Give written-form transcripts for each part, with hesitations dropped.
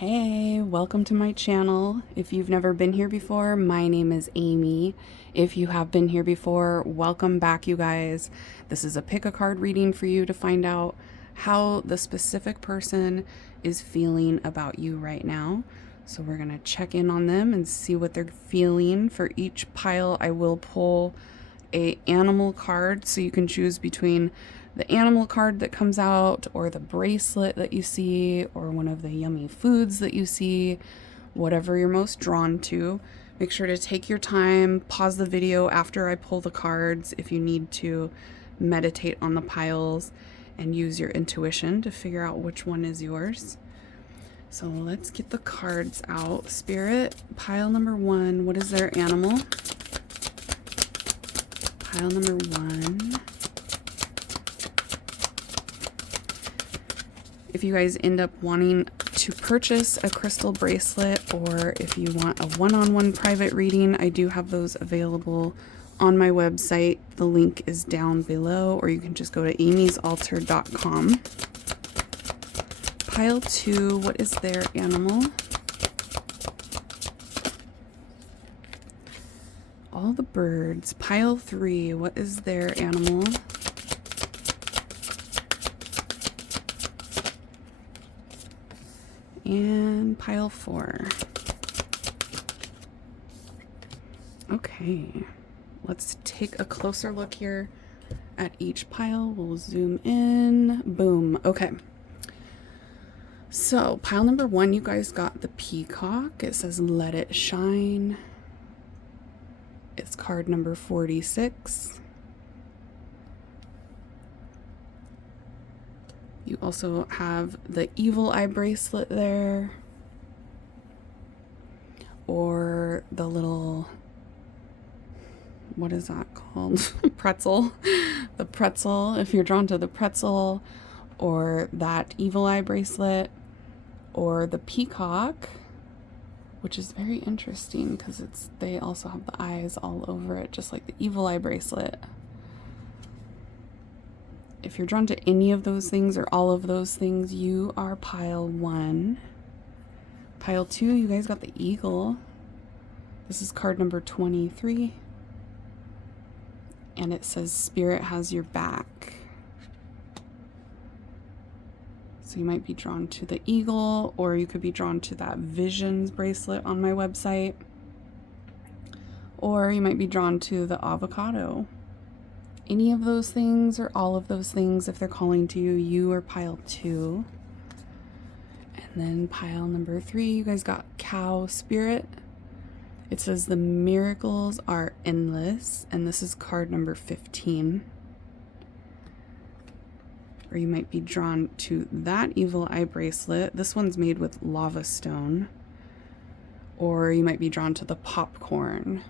Hey, welcome to my channel. If you've never been here before, my name is Amy. If you have been here before, welcome back, you guys. This is a pick a card reading for you to find out how the specific person is feeling about you right now. So we're going to check in on them and see what they're feeling. For each pile, I will pull a animal card, so you can choose between the animal card that comes out, or the bracelet that you see, or one of the yummy foods that you see, whatever you're most drawn to. Make sure to take your time, pause the video after I pull the cards if you need to meditate on the piles and use your intuition to figure out which one is yours. So let's get the cards out. Spirit, pile number one, what is their animal? Pile number one. If you guys end up wanting to purchase a crystal bracelet, or if you want a one-on-one private reading, I do have those available on my website. The link is down below, or you can just go to amysaltar.com. Pile two, what is their animal? All the birds. Pile three, what is their animal? And pile four. Okay, let's take a closer look here at each pile. We'll zoom in. Boom. Okay. So pile number one, you guys got the peacock. It says let it shine. It's card number 46. You also have the evil eye bracelet there, or the little, what is that called? Pretzel. The pretzel, if you're drawn to the pretzel, or that evil eye bracelet, or the peacock, which is very interesting because they also have the eyes all over it, just like the evil eye bracelet. If you're drawn to any of those things or all of those things, you are pile one. Pile two, you guys got the eagle. This is card number 23. And it says spirit has your back. So you might be drawn to the eagle, or you could be drawn to that visions bracelet on my website. Or you might be drawn to the avocado. Any of those things or all of those things, if they're calling to you, you are pile two. And then pile number three, you guys got cow spirit. It says the miracles are endless, and this is card number 15. Or you might be drawn to that evil eye bracelet. This one's made with lava stone. Or you might be drawn to the popcorn.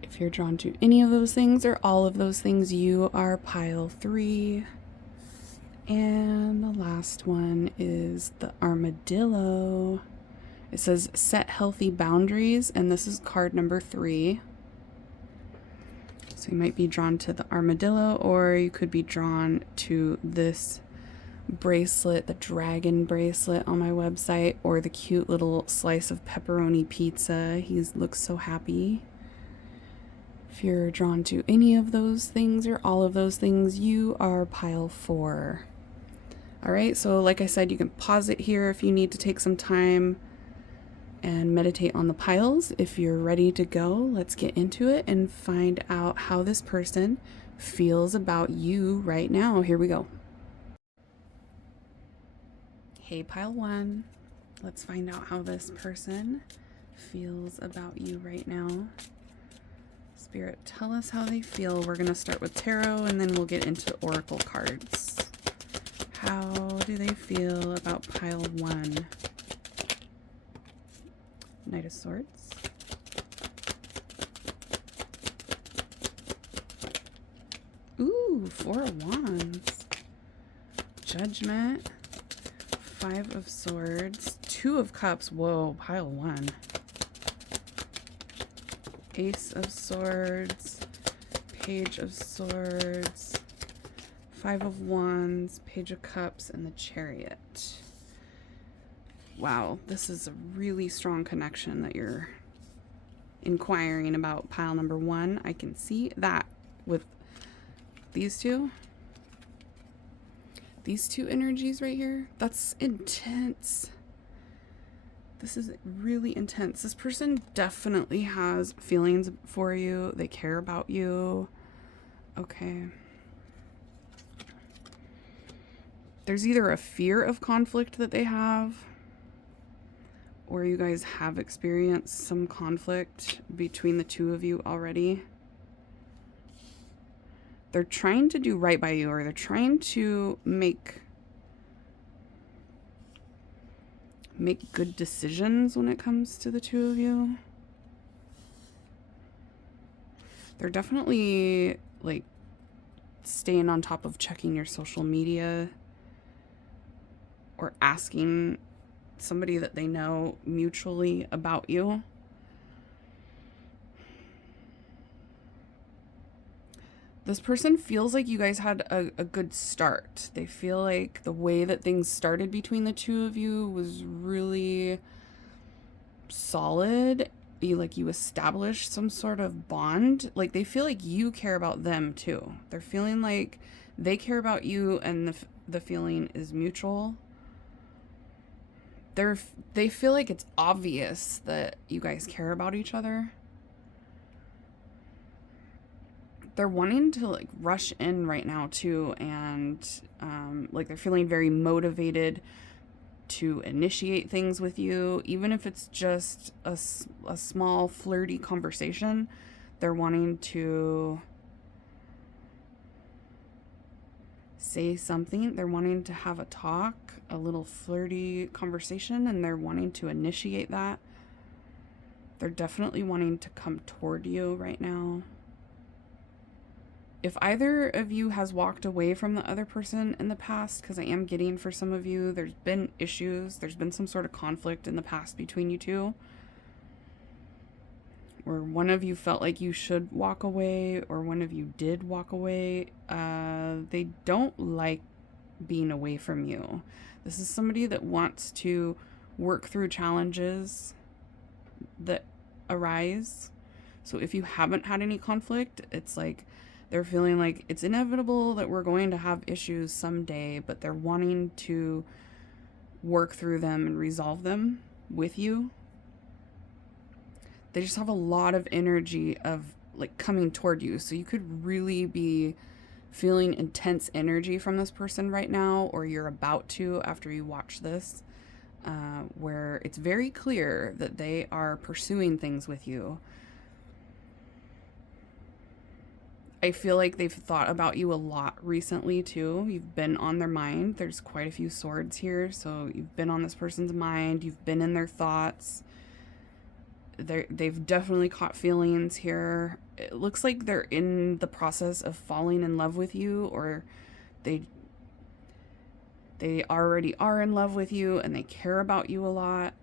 If you're drawn to any of those things or all of those things, you are pile three. And the last one is the armadillo. It says set healthy boundaries, and this is card number 3. So you might be drawn to the armadillo, or you could be drawn to this bracelet, the dragon bracelet on my website, or the cute little slice of pepperoni pizza. He looks so happy. If you're drawn to any of those things or all of those things, you are pile 4. All right, so like I said, you can pause it here if you need to take some time and meditate on the piles. If you're ready to go, let's get into it and find out how this person feels about you right now. Here we go. Hey, pile 1. Let's find out how this person feels about you right now. Spirit, tell us how they feel. We're going to start with tarot, and then we'll get into oracle cards. How do they feel about pile 1? Knight of Swords. Ooh, 4 of Wands. Judgment. 5 of Swords. 2 of Cups. Whoa, pile 1. Ace of Swords, Page of Swords, 5 of Wands, Page of Cups, and the Chariot. Wow, this is a really strong connection that you're inquiring about, pile number 1. I can see that with these two. These two energies right here. That's intense. This is really intense. This person definitely has feelings for you. They care about you. Okay. There's either a fear of conflict that they have, or you guys have experienced some conflict between the two of you already. They're trying to do right by you, or they're trying to make good decisions when it comes to the two of you. They're definitely like staying on top of checking your social media, or asking somebody that they know mutually about you. This person feels like you guys had a good start. They feel like the way that things started between the two of you was really solid. You established some sort of bond. Like, they feel like you care about them too. They're feeling like they care about you, and the feeling is mutual. They feel like it's obvious that you guys care about each other. They're wanting to like rush in right now too, and like they're feeling very motivated to initiate things with you, even if it's just a small flirty conversation. They're wanting to say something. They're wanting to have a talk, a little flirty conversation, and they're wanting to initiate that. They're definitely wanting to come toward you right now. If either of you has walked away from the other person in the past, because I am getting for some of you, there's been issues, there's been some sort of conflict in the past between you two, or one of you felt like you should walk away, or one of you did walk away, they don't like being away from you. This is somebody that wants to work through challenges that arise. So if you haven't had any conflict, it's like they're feeling like it's inevitable that we're going to have issues someday, but they're wanting to work through them and resolve them with you. They just have a lot of energy of like coming toward you. So you could really be feeling intense energy from this person right now, or you're about to after you watch this, where it's very clear that they are pursuing things with you. I feel like they've thought about you a lot recently too. You've been on their mind. There's quite a few swords here, so you've been on this person's mind. You've been in their thoughts. They've definitely caught feelings here. It looks like they're in the process of falling in love with you, or they already are in love with you and they care about you a lot.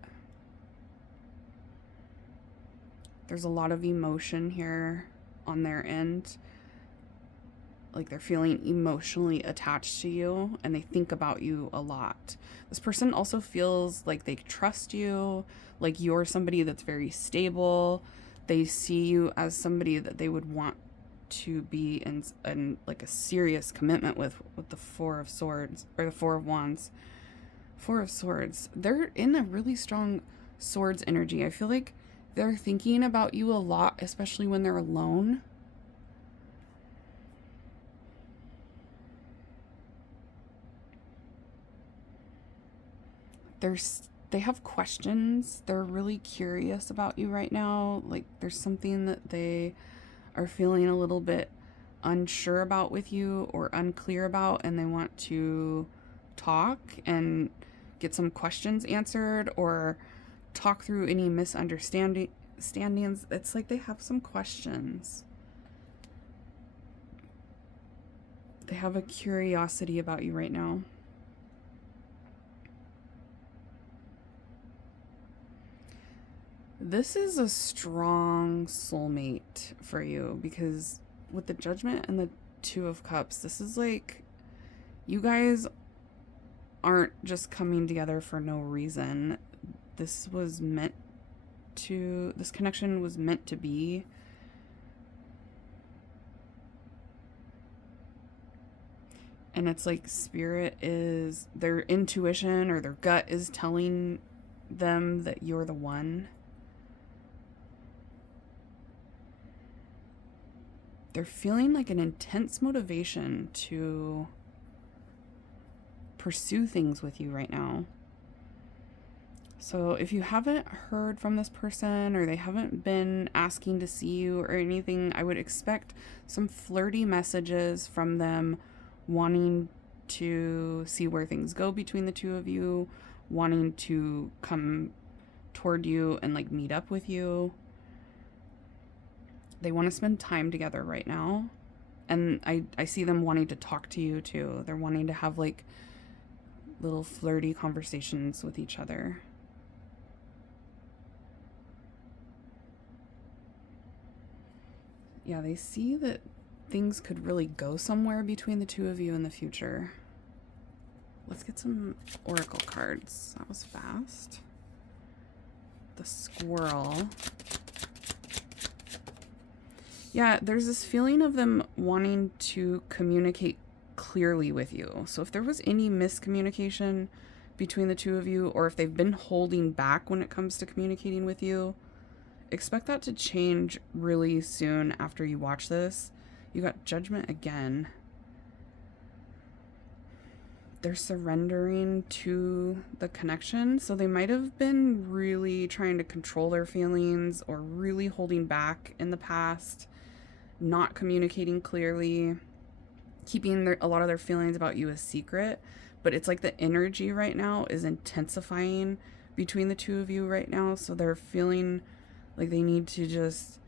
There's a lot of emotion here on their end. Like they're feeling emotionally attached to you and they think about you a lot. This person also feels like they trust you, like you're somebody that's very stable. They see you as somebody that they would want to be in like a serious commitment with the Four of Swords, or the Four of Wands. Four of Swords. They're in a really strong swords energy. I feel like they're thinking about you a lot, especially when they're alone. They have questions. They're really curious about you right now. Like there's something that they are feeling a little bit unsure about with you, or unclear about, and they want to talk and get some questions answered, or talk through any misunderstandings. It's like they have some questions. They have a curiosity about you right now. This is a strong soulmate for you, because with the Judgment and the Two of Cups, this is like you guys aren't just coming together for no reason. this connection was meant to be. And it's like spirit is, their intuition or their gut is telling them that you're the one. They're feeling like an intense motivation to pursue things with you right now. So if you haven't heard from this person or they haven't been asking to see you or anything, I would expect some flirty messages from them, wanting to see where things go between the two of you, wanting to come toward you and like meet up with you. They want to spend time together right now. And I see them wanting to talk to you too. They're wanting to have like little flirty conversations with each other. Yeah, they see that things could really go somewhere between the two of you in the future. Let's get some oracle cards. That was fast. The squirrel. Yeah, there's this feeling of them wanting to communicate clearly with you. So if there was any miscommunication between the two of you, or if they've been holding back when it comes to communicating with you, expect that to change really soon after you watch this. You got Judgment again. They're surrendering to the connection. So they might have been really trying to control their feelings or really holding back in the past, not communicating clearly, keeping a lot of their feelings about you a secret. But it's like the energy right now is intensifying between the two of you right now. So they're feeling like they need to just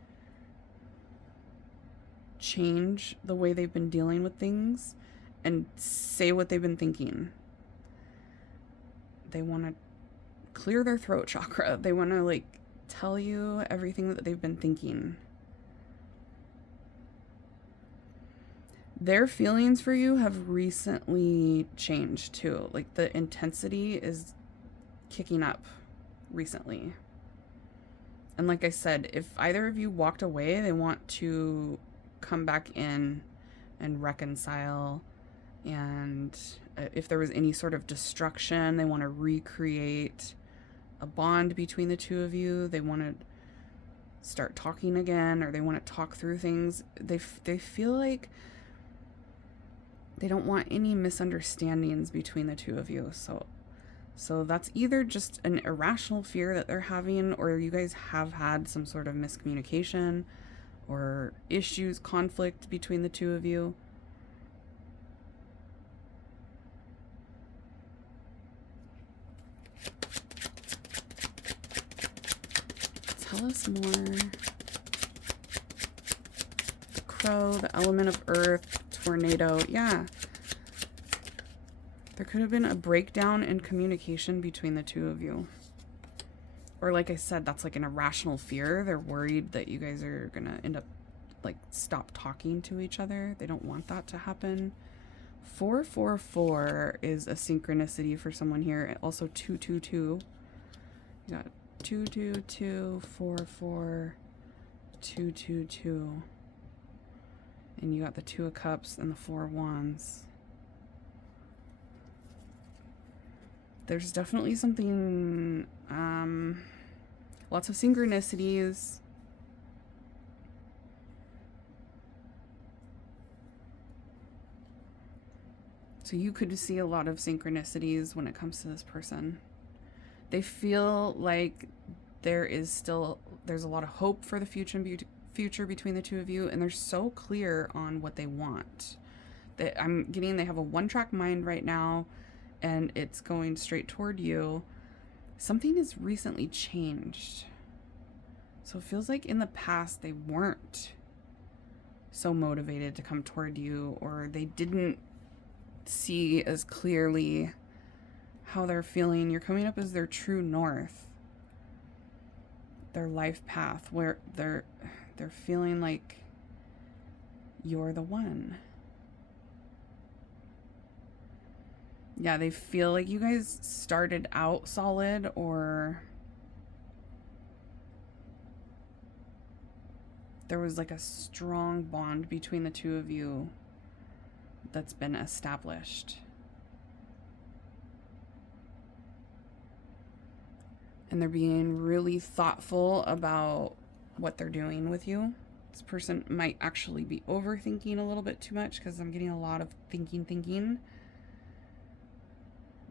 change the way they've been dealing with things and say what they've been thinking. They want to clear their throat chakra. They want to like tell you everything that they've been thinking. Their feelings for you have recently changed too. Like the intensity is kicking up recently. And like I said, if either of you walked away, they want to come back in and reconcile. And if there was any sort of destruction, they want to recreate a bond between the two of you. They want to start talking again, or they want to talk through things. They feel like they don't want any misunderstandings between the two of you. So that's either just an irrational fear that they're having, or you guys have had some sort of miscommunication or issues, conflict between the two of you. Tell us more. The crow, the element of earth, tornado. Yeah. There could have been a breakdown in communication between the two of you. Or like I said, that's like an irrational fear. They're worried that you guys are going to end up like stop talking to each other. They don't want that to happen. 444 is a synchronicity for someone here. Also 222. You got 222, 44, 222. And you got the Two of Cups and the Four of Wands. There's definitely something, lots of synchronicities. So you could see a lot of synchronicities when it comes to this person. They feel like there's a lot of hope for the future between the two of you, and they're so clear on what they want. They have a one-track mind right now, and it's going straight toward you. Something has recently changed. So it feels like in the past they weren't so motivated to come toward you, or they didn't see as clearly how they're feeling. You're coming up as their true north, their life path, where they're feeling like you're the one. Yeah, they feel like you guys started out solid, or there was like a strong bond between the two of you that's been established. And they're being really thoughtful about what they're doing with you. This person might actually be overthinking a little bit too much, because I'm getting a lot of thinking.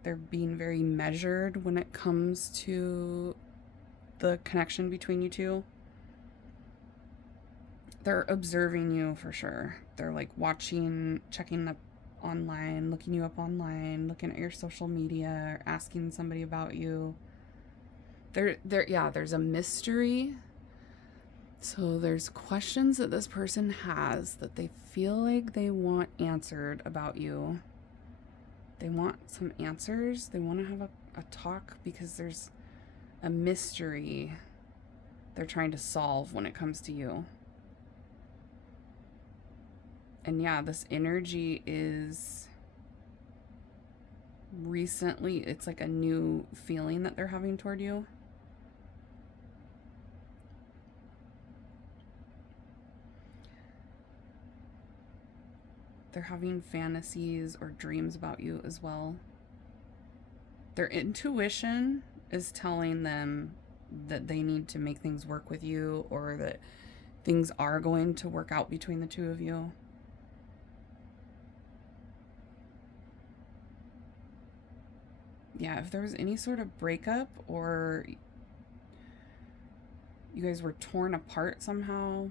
They're being very measured when it comes to the connection between you two. They're observing you for sure. They're like watching, checking up online, looking you up online, looking at your social media, or asking somebody about you. There's a mystery. So there's questions that this person has that they feel like they want answered about you. They want some answers. They want to have a talk, because there's a mystery they're trying to solve when it comes to you. And yeah, this energy is recently, it's like a new feeling that they're having toward you. They're having fantasies or dreams about you as well. Their intuition is telling them that they need to make things work with you, or that things are going to work out between the two of you. Yeah, if there was any sort of breakup, or you guys were torn apart somehow,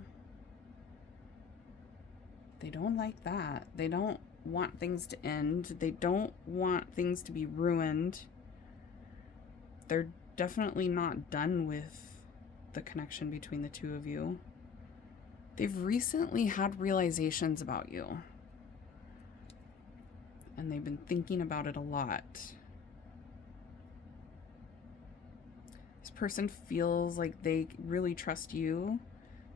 they don't like that. They don't want things to end. They don't want things to be ruined. They're definitely not done with the connection between the two of you. They've recently had realizations about you, and they've been thinking about it a lot. This person feels like they really trust you,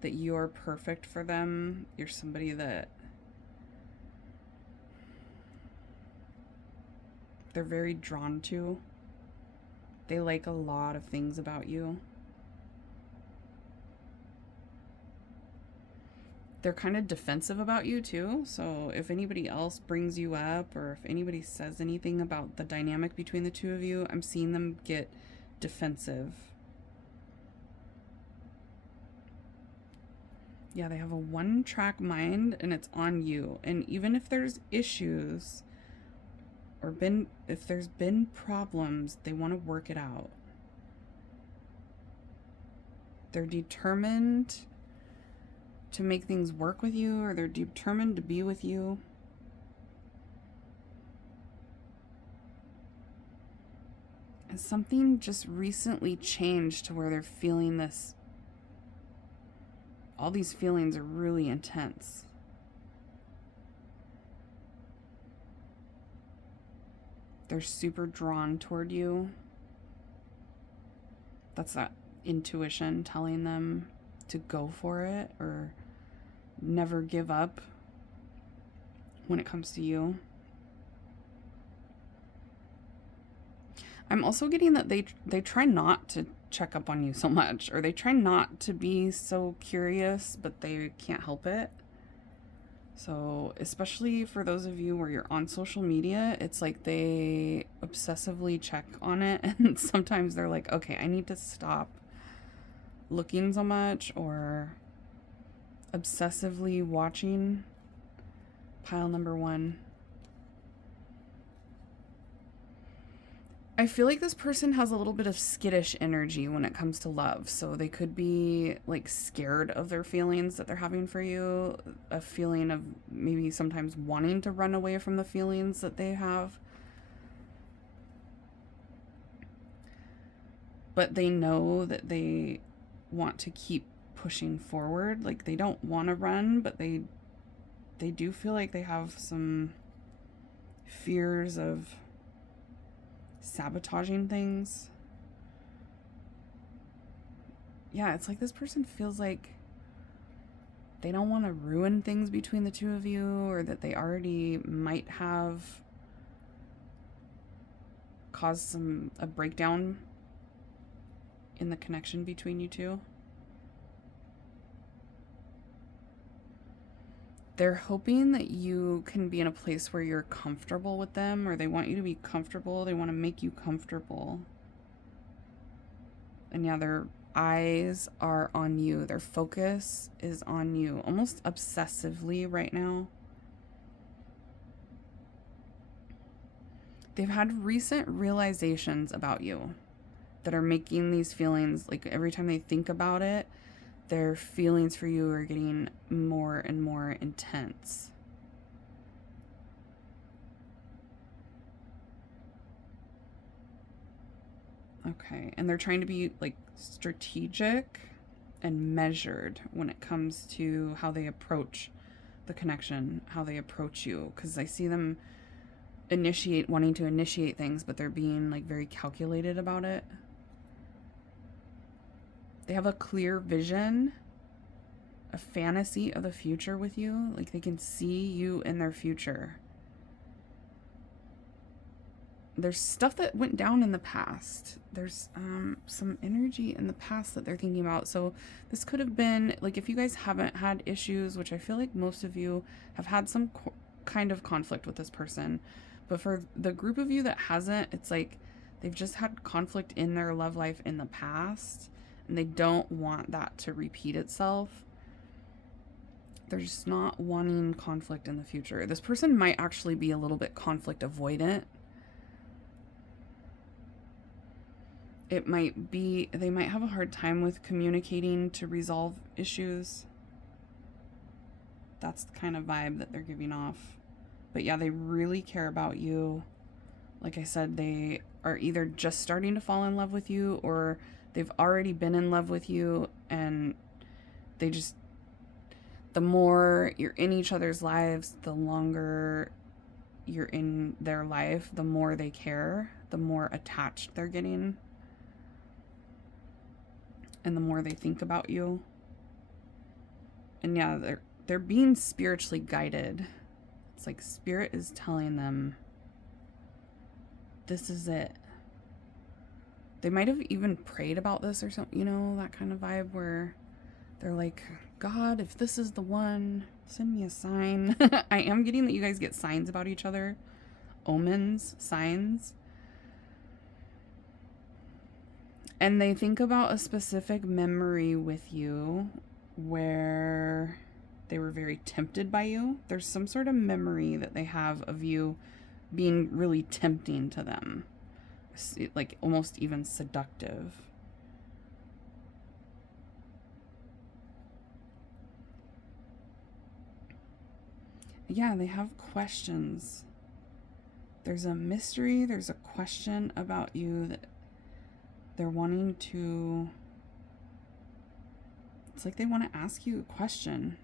that you're perfect for them. You're somebody that they're very drawn to. They like a lot of things about you. They're kind of defensive about you too. So if anybody else brings you up, or if anybody says anything about the dynamic between the two of you, I'm seeing them get defensive. Yeah, they have a one-track mind, and it's on you. And even if there's issues, or if there's been problems, they want to work it out. They're determined to make things work with you, or they're determined to be with you. And something just recently changed to where they're feeling this. All these feelings are really intense. They're super drawn toward you. That's that intuition telling them to go for it, or never give up when it comes to you. I'm also getting that they try not to check up on you so much, or they try not to be so curious, but they can't help it. So especially for those of you where you're on social media, it's like they obsessively check on it, and sometimes they're like, okay, I need to stop looking so much, or obsessively watching. Pile number 1. I feel like this person has a little bit of skittish energy when it comes to love. So they could be like scared of their feelings that they're having for you, a feeling of maybe sometimes wanting to run away from the feelings that they have. But they know that they want to keep pushing forward. Like, they don't want to run, but they do feel like they have some fears of sabotaging things. Yeah, it's like this person feels like they don't want to ruin things between the two of you, or that they already might have caused a breakdown in the connection between you two. They're hoping that you can be in a place where you're comfortable with them, or they want you to be comfortable. They want to make you comfortable. And yeah, their eyes are on you. Their focus is on you, almost obsessively right now. They've had recent realizations about you that are making these feelings, like every time they think about it, their feelings for you are getting more and more intense. Okay, and they're trying to be like strategic and measured when it comes to how they approach the connection, how they approach you, because I see them wanting to initiate things, but they're being like very calculated about it. They have a clear vision, a fantasy of the future with you. Like they can see you in their future. There's stuff that went down in the past. There's some energy in the past that they're thinking about. So this could have been, like, if you guys haven't had issues, which I feel like most of you have had some kind of conflict with this person. But for the group of you that hasn't, it's like they've just had conflict in their love life in the past. And they don't want that to repeat itself. They're just not wanting conflict in the future. This person might actually be a little bit conflict avoidant. It might be, they might have a hard time with communicating to resolve issues. That's the kind of vibe that they're giving off. But yeah, they really care about you. Like I said, they are either just starting to fall in love with you, or they've already been in love with you, and they just, the more you're in each other's lives, the longer you're in their life, the more they care, the more attached they're getting, and the more they think about you. And yeah, they're being spiritually guided. It's like spirit is telling them, this is it. They might have even prayed about this or something, you know, that kind of vibe where they're like, God, if this is the one, send me a sign. I am getting that you guys get signs about each other. Omens, signs. And they think about a specific memory with you where they were very tempted by you. There's some sort of memory that they have of you being really tempting to them. Like almost even seductive. Yeah, they have questions. There's a mystery, there's a question about you that they're wanting to, it's like they want to ask you a question.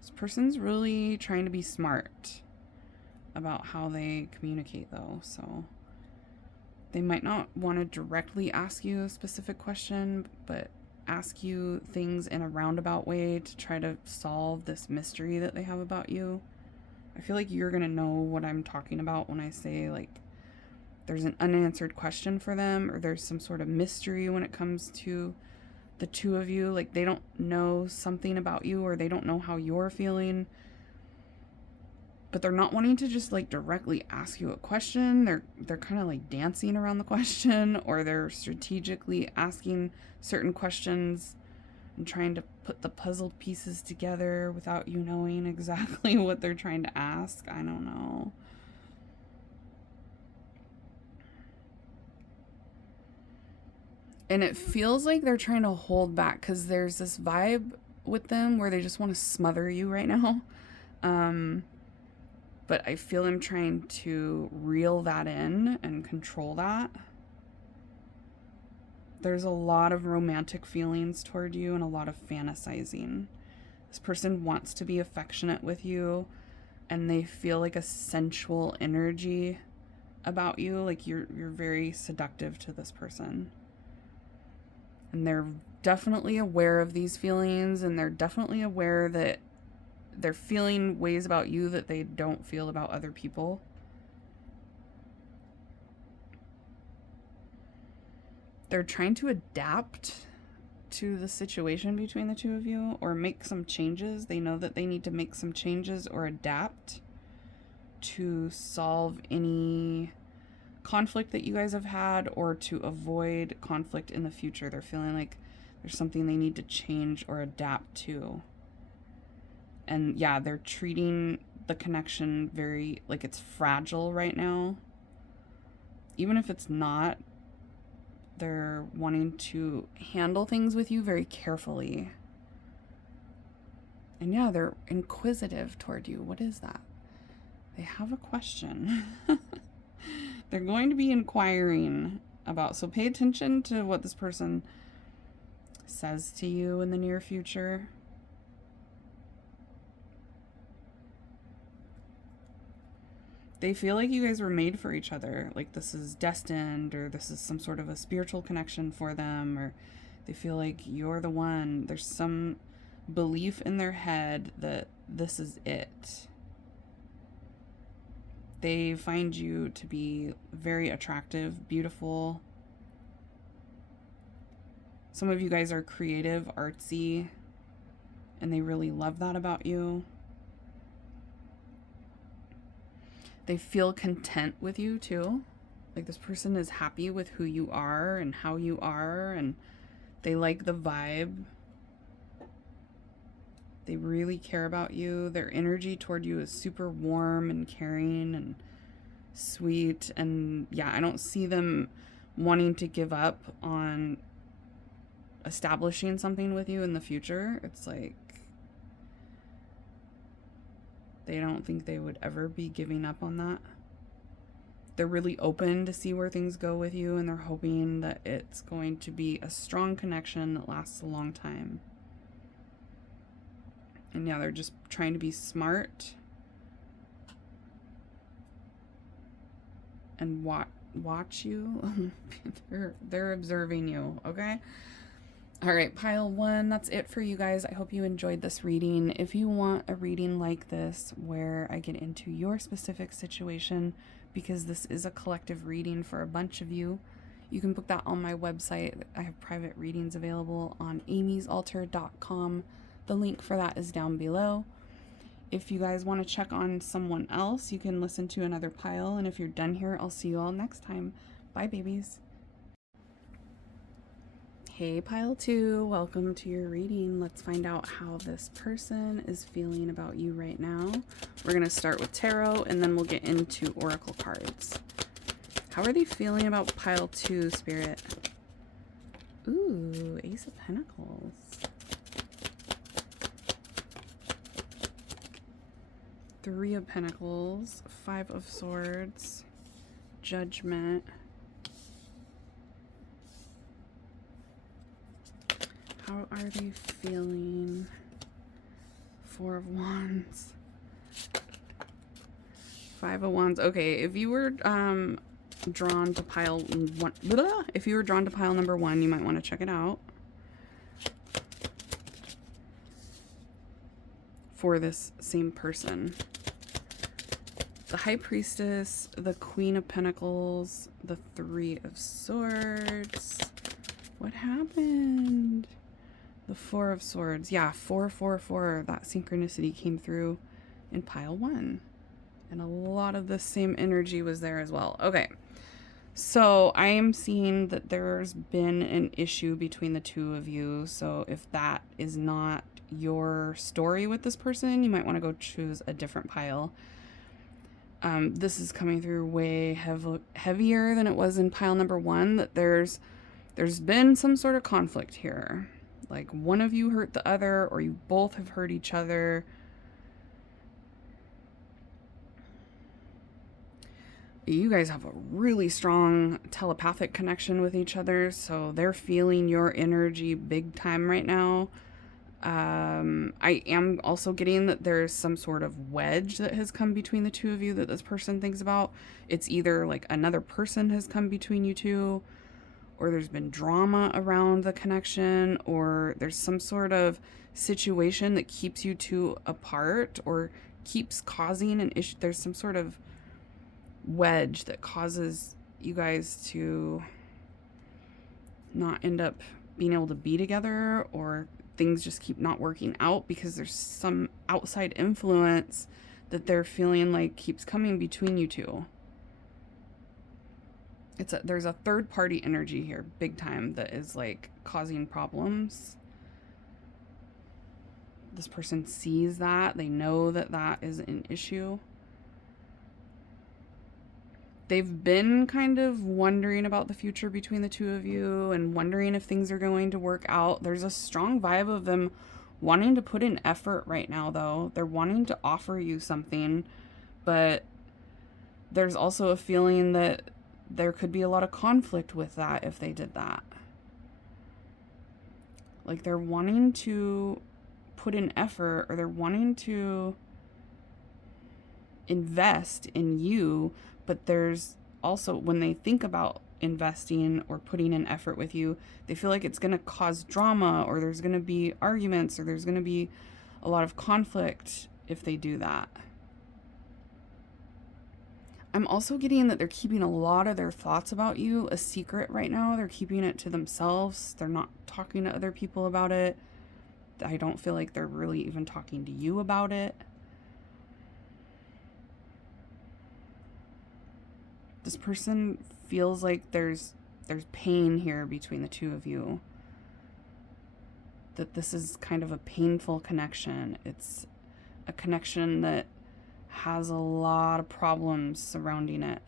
This person's really trying to be smart about how they communicate though, so they might not want to directly ask you a specific question, but ask you things in a roundabout way to try to solve this mystery that they have about you. I feel like you're gonna know what I'm talking about when I say like there's an unanswered question for them, or there's some sort of mystery when it comes to the two of you. Like they don't know something about you, or they don't know how you're feeling, but they're not wanting to just like directly ask you a question. They're kind of like dancing around the question, or they're strategically asking certain questions and trying to put the puzzle pieces together without you knowing exactly what they're trying to ask. I don't know. And it feels like they're trying to hold back because there's this vibe with them where they just want to smother you right now. But I feel them trying to reel that in and control that. There's a lot of romantic feelings toward you and a lot of fantasizing. This person wants to be affectionate with you, and they feel like a sensual energy about you. Like you're very seductive to this person. And they're definitely aware of these feelings, and they're definitely aware that they're feeling ways about you that they don't feel about other people. They're trying to adapt to the situation between the two of you or make some changes. They know that they need to make some changes or adapt to solve any conflict that you guys have had or to avoid conflict in the future. They're feeling like there's something they need to change or adapt to. And yeah, they're treating the connection very like it's fragile right now. Even if it's not, they're wanting to handle things with you very carefully. And yeah, they're inquisitive toward you. What is that? They have a question. They're going to be inquiring about, so pay attention to what this person says to you in the near future. They feel like you guys were made for each other, like this is destined, or this is some sort of a spiritual connection for them, or they feel like you're the one. There's some belief in their head that this is it. They find you to be very attractive, beautiful. Some of you guys are creative, artsy, and they really love that about you. They feel content with you too. Like this person is happy with who you are and how you are, and they like the vibe. They really care about you. Their energy toward you is super warm and caring and sweet. And yeah, I don't see them wanting to give up on establishing something with you in the future. It's like they don't think they would ever be giving up on that. They're really open to see where things go with you, and they're hoping that it's going to be a strong connection that lasts a long time. And yeah, they're just trying to be smart and watch you. they're observing you, okay? All right, pile 1, that's it for you guys. I hope you enjoyed this reading. If you want a reading like this where I get into your specific situation, because this is a collective reading for a bunch of you, you can book that on my website. I have private readings available on amysaltar.com. The link for that is down below. If you guys want to check on someone else, you can listen to another pile. And if you're done here, I'll see you all next time. Bye, babies. Hey, pile 2, welcome to your reading. Let's find out how this person is feeling about you right now. We're going to start with tarot, and then we'll get into oracle cards. How are they feeling about pile 2, Spirit? Ooh, Ace of Pentacles. Three of Pentacles, 5 of Swords, Judgment. How are they feeling? 4 of Wands, 5 of Wands. Okay, if you were drawn to pile 1, if you were drawn to pile number 1, you might want to check it out for this same person. The High Priestess, the Queen of Pentacles, the 3 of Swords. What happened? The 4 of Swords. Yeah, 444. That synchronicity came through in pile 1. And a lot of the same energy was there as well. Okay. So I am seeing that there's been an issue between the two of you. So if that is not your story with this person, you might want to go choose a different pile. This is coming through way heavier than it was in pile number 1, that there's been some sort of conflict here. Like one of you hurt the other, or you both have hurt each other. You guys have a really strong telepathic connection with each other, so they're feeling your energy big time right now. I am also getting that there's some sort of wedge that has come between the two of you that this person thinks about. It's either like another person has come between you two, or there's been drama around the connection, or there's some sort of situation that keeps you two apart or keeps causing an issue. There's some sort of wedge that causes you guys to not end up being able to be together, or things just keep not working out because there's some outside influence that they're feeling like keeps coming between you two. There's a third party energy here, big time, that is like causing problems. This person sees that. They know that that is an issue. They've been kind of wondering about the future between the two of you and wondering if things are going to work out. There's a strong vibe of them wanting to put in effort right now, though. They're wanting to offer you something, but there's also a feeling that there could be a lot of conflict with that if they did that. Like, they're wanting to put in effort, or they're wanting to invest in you, but there's also, when they think about investing or putting in effort with you, they feel like it's going to cause drama, or there's going to be arguments, or there's going to be a lot of conflict if they do that. I'm also getting that they're keeping a lot of their thoughts about you a secret right now. They're keeping it to themselves. They're not talking to other people about it. I don't feel like they're really even talking to you about it. This person feels like there's pain here between the two of you. That this is kind of a painful connection. It's a connection that has a lot of problems surrounding it.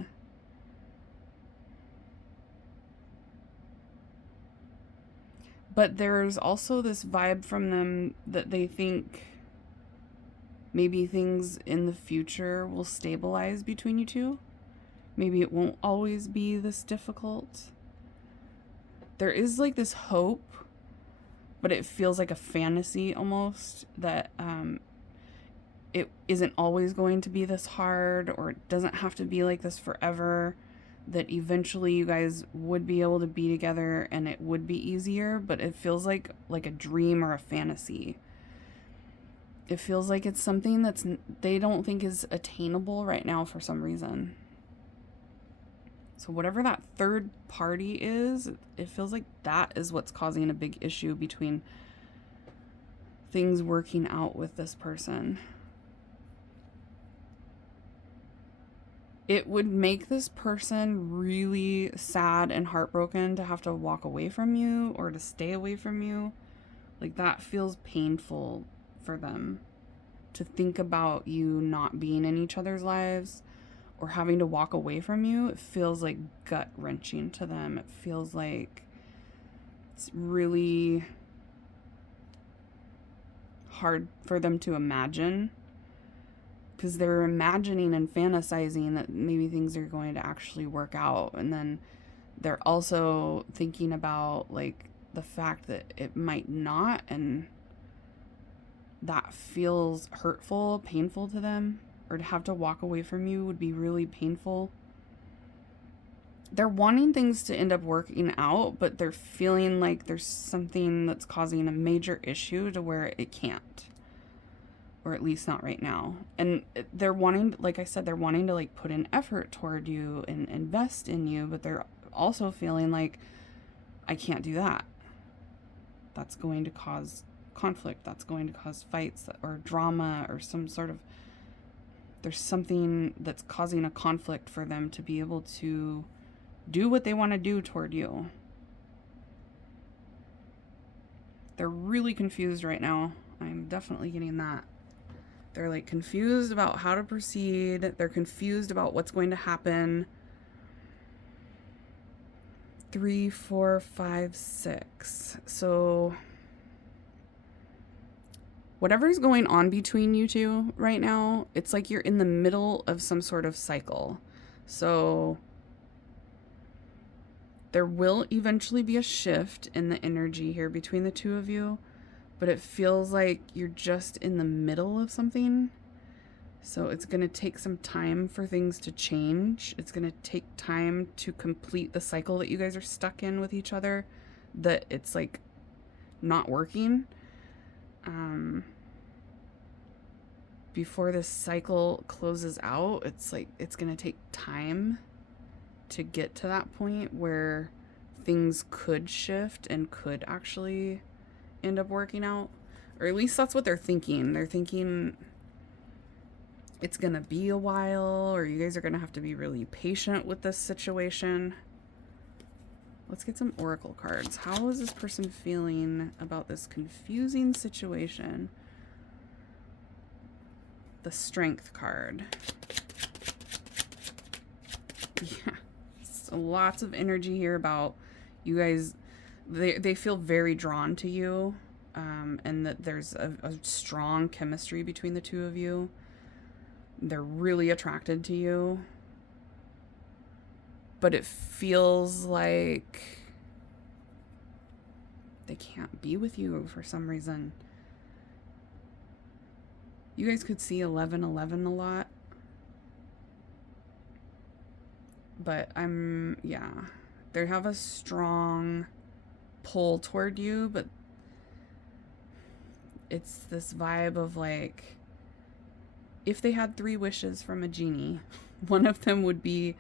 But there's also this vibe from them that they think maybe things in the future will stabilize between you two. Maybe it won't always be this difficult. There is like this hope, but it feels like a fantasy almost, that it isn't always going to be this hard, or it doesn't have to be like this forever, that eventually you guys would be able to be together and it would be easier, but it feels like a dream or a fantasy. It feels like it's something they don't think is attainable right now for some reason. So whatever that third party is, it feels like that is what's causing a big issue between things working out with this person. It would make this person really sad and heartbroken to have to walk away from you or to stay away from you. Like, that feels painful for them, to think about you not being in each other's lives or having to walk away from you. It feels like gut-wrenching to them. It feels like it's really hard for them to imagine, because they're imagining and fantasizing that maybe things are going to actually work out. And then they're also thinking about like the fact that it might not, and that feels hurtful, painful to them. Or to have to walk away from you would be really painful. They're wanting things to end up working out, but they're feeling like there's something that's causing a major issue to where it can't. Or at least not right now. And they're wanting, like I said, they're wanting to like put in effort toward you and invest in you, but they're also feeling like, I can't do that. That's going to cause conflict. That's going to cause fights or drama or some sort of, there's something that's causing a conflict for them to be able to do what they want to do toward you. They're really confused right now. I'm definitely getting that. They're like confused about how to proceed. They're confused about what's going to happen. 3, 4, 5, 6. So whatever's going on between you two right now, it's like you're in the middle of some sort of cycle. So there will eventually be a shift in the energy here between the two of you, but it feels like you're just in the middle of something. So it's going to take some time for things to change. It's going to take time to complete the cycle that you guys are stuck in with each other, that it's like not working. Before this cycle closes out, it's like it's going to take time to get to that point where things could shift and could actually end up working out. Or at least that's what they're thinking. They're thinking it's going to be a while, or you guys are going to have to be really patient with this situation. Let's get some oracle cards. How is this person feeling about this confusing situation? The Strength card. Yeah. So lots of energy here about you guys. They feel very drawn to you, and that there's a strong chemistry between the two of you. They're really attracted to you. But it feels like they can't be with you for some reason. You guys could see 1111 a lot. But they have a strong pull toward you, but it's this vibe of like, if they had 3 wishes from a genie, one of them would be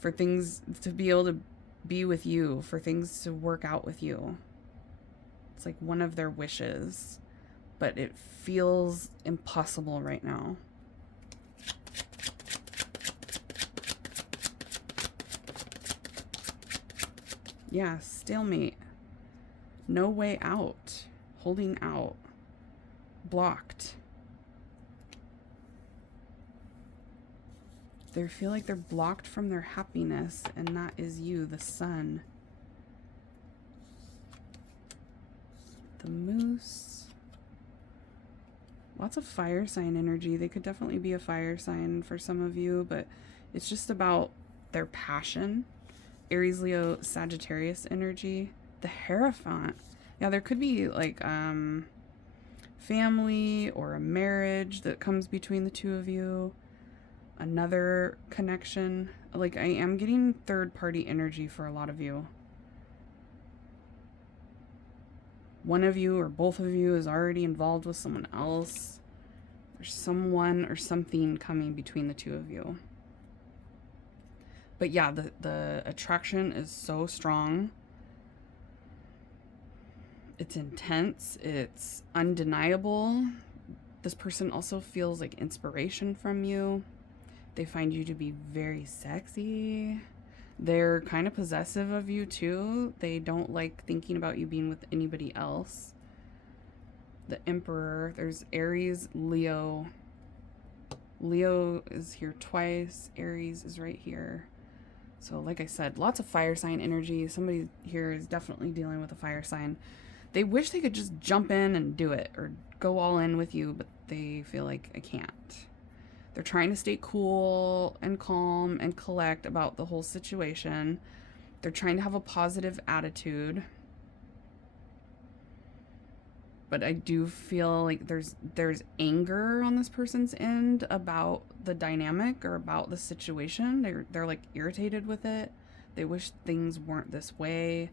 for things to be able to be with you, for things to work out with you. It's like one of their wishes, but it feels impossible right now. Yeah, stalemate. No way out. Holding out. Blocked. They feel like they're blocked from their happiness, and that is you, the sun. The Moose. Lots of fire sign energy. They could definitely be a fire sign for some of you, but it's just about their passion. Aries, Leo, Sagittarius energy. The Hierophant. Yeah, there could be like family or a marriage that comes between the two of you. Another connection. Like, I am getting third-party energy for a lot of you. One of you or both of you is already involved with someone else. There's someone or something coming between the two of you. But yeah, the attraction is so strong. It's intense. It's undeniable. This person also feels like inspiration from you. They find you to be very sexy. They're kind of possessive of you too. They don't like thinking about you being with anybody else. The Emperor. There's Aries, Leo. Leo is here twice. Aries is right here. So like I said, lots of fire sign energy. Somebody here is definitely dealing with a fire sign. They wish they could just jump in and do it or go all in with you, but they feel like I can't. They're trying to stay cool and calm and collect about the whole situation. They're trying to have a positive attitude. But I do feel like there's anger on this person's end about the dynamic or about the situation. They're like irritated with it. They wish things weren't this way.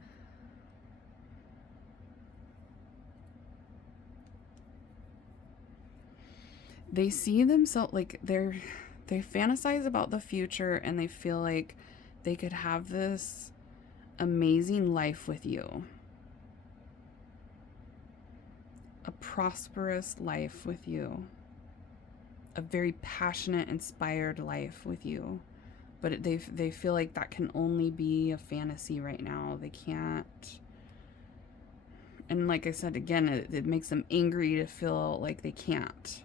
They see themselves like they fantasize about the future, and they feel like they could have this amazing life with you. A prosperous life with you. A very passionate, inspired life with you. But they feel like that can only be a fantasy right now. They can't. And like I said, again, it makes them angry to feel like they can't.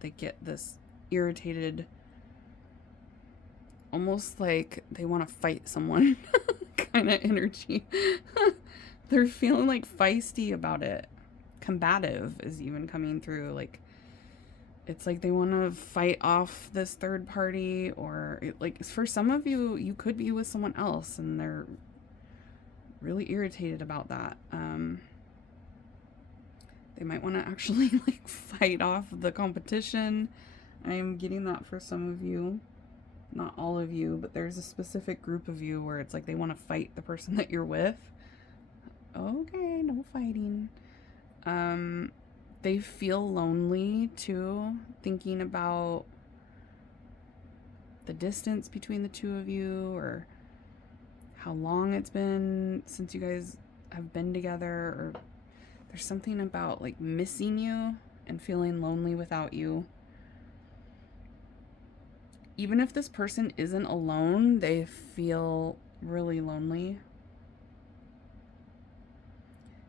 They get this irritated, almost like they want to fight someone kind of energy. They're feeling like feisty about it. Combative is even coming through. Like, it's like they want to fight off this third party, or like for some of you, you could be with someone else and they're really irritated about that. They might want to actually like fight off the competition. I'm getting that for some of you. Not all of you, but there's a specific group of you where it's like they want to fight the person that you're with. Okay, no fighting. They feel lonely too, thinking about the distance between the two of you, or how long it's been since you guys have been together, or there's something about like missing you and feeling lonely without you. Even if this person isn't alone, they feel really lonely.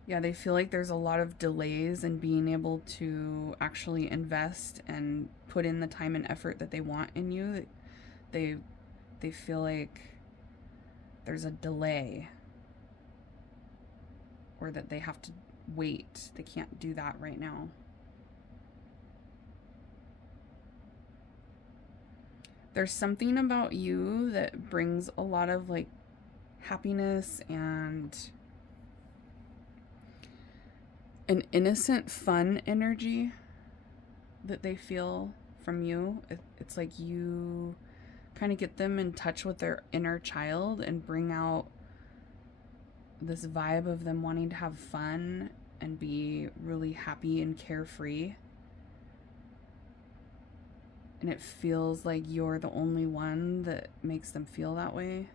Yeah, they feel like there's a lot of delays in being able to actually invest and put in the time and effort that they want in you. They they feel like there's a delay, or that they have to wait. They can't do that right now. There's something about you that brings a lot of like happiness and an innocent, fun energy that they feel from you. It's like you kind of get them in touch with their inner child and bring out this vibe of them wanting to have fun and be really happy and carefree. And it feels like you're the only one that makes them feel that way.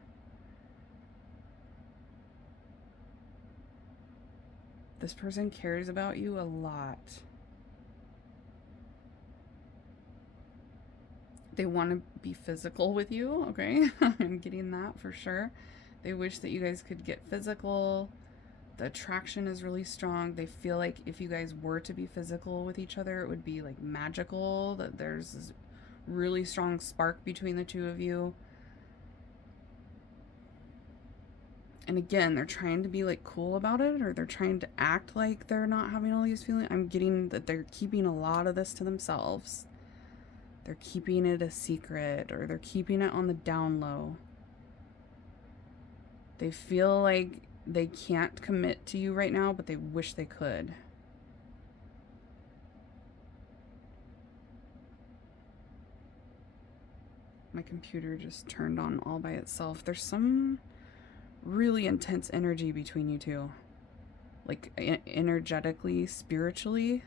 This person cares about you a lot. They want to be physical with you, okay? I'm getting that for sure. They wish that you guys could get physical. The attraction is really strong. They feel like if you guys were to be physical with each other, it would be like magical, that there's this really strong spark between the two of you. And again, they're trying to be like cool about it, or they're trying to act like they're not having all these feelings. I'm getting that they're keeping a lot of this to themselves. They're keeping it a secret, or they're keeping it on the down low. They feel like they can't commit to you right now, but they wish they could. My computer just turned on all by itself. There's some really intense energy between you two. Like energetically, spiritually.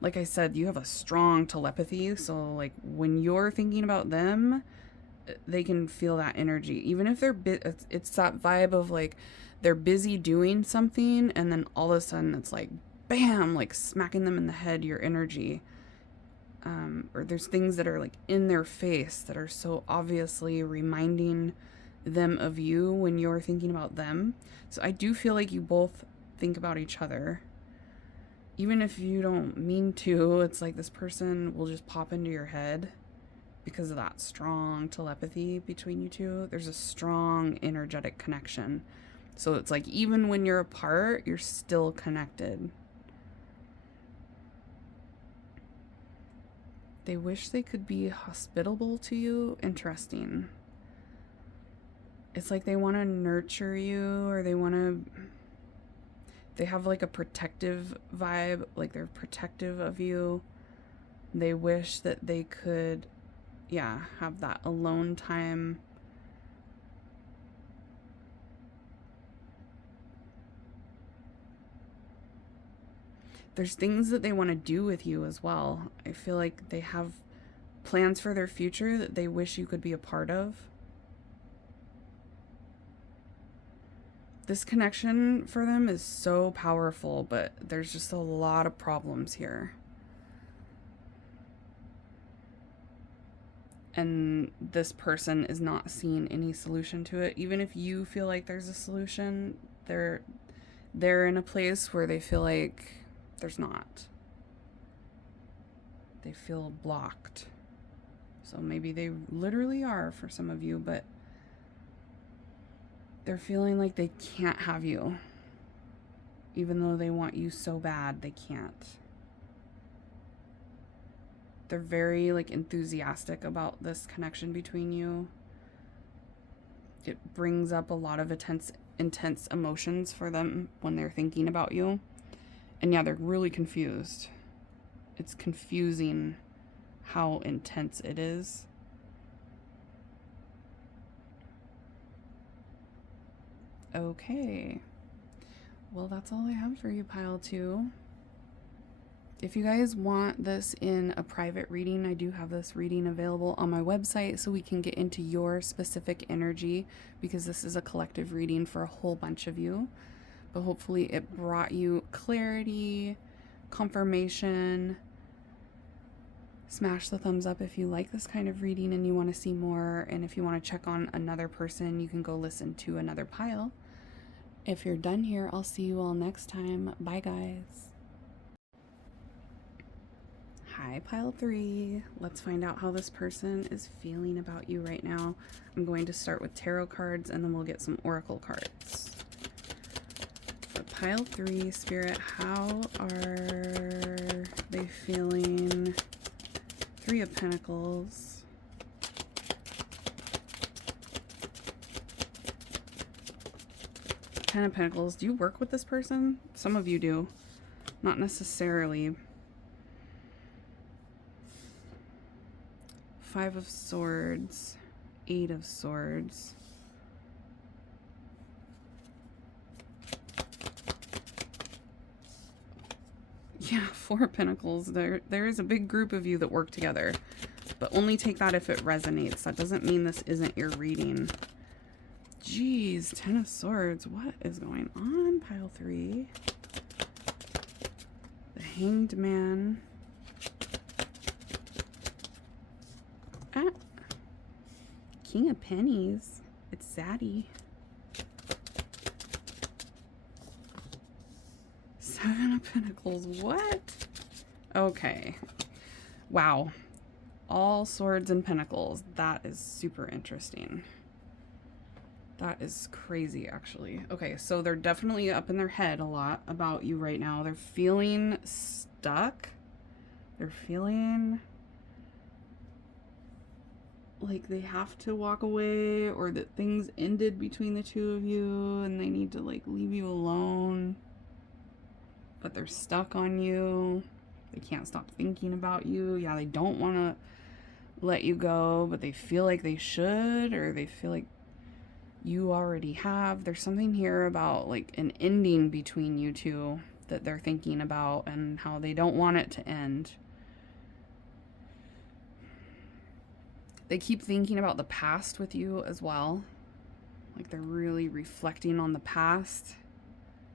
Like I said, you have a strong telepathy. So like when you're thinking about them, they can feel that energy. Even if they're it's that vibe of like they're busy doing something, and then all of a sudden it's like bam, like smacking them in the head, your energy. Or there's things that are like in their face that are so obviously reminding them of you when you're thinking about them. So I do feel like you both think about each other. Even if you don't mean to, it's like this person will just pop into your head because of that strong telepathy between you two. There's a strong energetic connection. So it's like even when you're apart, you're still connected. They wish they could be hospitable to you. Interesting. It's like they want to nurture you, or they have like a protective vibe, like they're protective of you. They wish that they could, yeah, have that alone time. There's things that they want to do with you as well. I feel like they have plans for their future that they wish you could be a part of. This connection for them is so powerful, but there's just a lot of problems here. And this person is not seeing any solution to it. Even if you feel like there's a solution, they're in a place where they feel like there's not. They feel blocked. So maybe they literally are for some of you, but they're feeling like they can't have you. Even though they want you so bad, they can't. They're very like enthusiastic about this connection between you. It brings up a lot of intense emotions for them when they're thinking about you. And yeah, they're really confused. It's confusing how intense it is. Okay. Well, that's all I have for you, pile 2. If you guys want this in a private reading, I do have this reading available on my website so we can get into your specific energy, because this is a collective reading for a whole bunch of you. But hopefully it brought you clarity, confirmation. Smash the thumbs up if you like this kind of reading and you want to see more. And if you want to check on another person, you can go listen to another pile. If you're done here, I'll see you all next time. Bye, guys. Hi, pile 3. Let's find out how this person is feeling about you right now. I'm going to start with tarot cards and then we'll get some oracle cards. So pile 3, Spirit, how are they feeling? 3 of Pentacles. 10 of Pentacles. Do you work with this person? Some of you do. Not necessarily. 5 of Swords. 8 of Swords. Yeah, 4 of Pentacles. There is a big group of you that work together. But only take that if it resonates. That doesn't mean this isn't your reading. Jeez, 10 of Swords. What is going on, pile 3? The Hanged Man. Ah. King of Pennies. It's Zaddy. 7 of Pentacles. What? Okay. Wow. All swords and pentacles. That is super interesting. That is crazy, actually. Okay, so they're definitely up in their head a lot about you right now. They're feeling stuck. They're feeling like they have to walk away, or that things ended between the two of you and they need to like leave you alone. But they're stuck on you. They can't stop thinking about you. Yeah, they don't want to let you go, but they feel like they should, or they feel like you already have. There's something here about like an ending between you two that they're thinking about and how they don't want it to end. They keep thinking about the past with you as well. Like they're really reflecting on the past.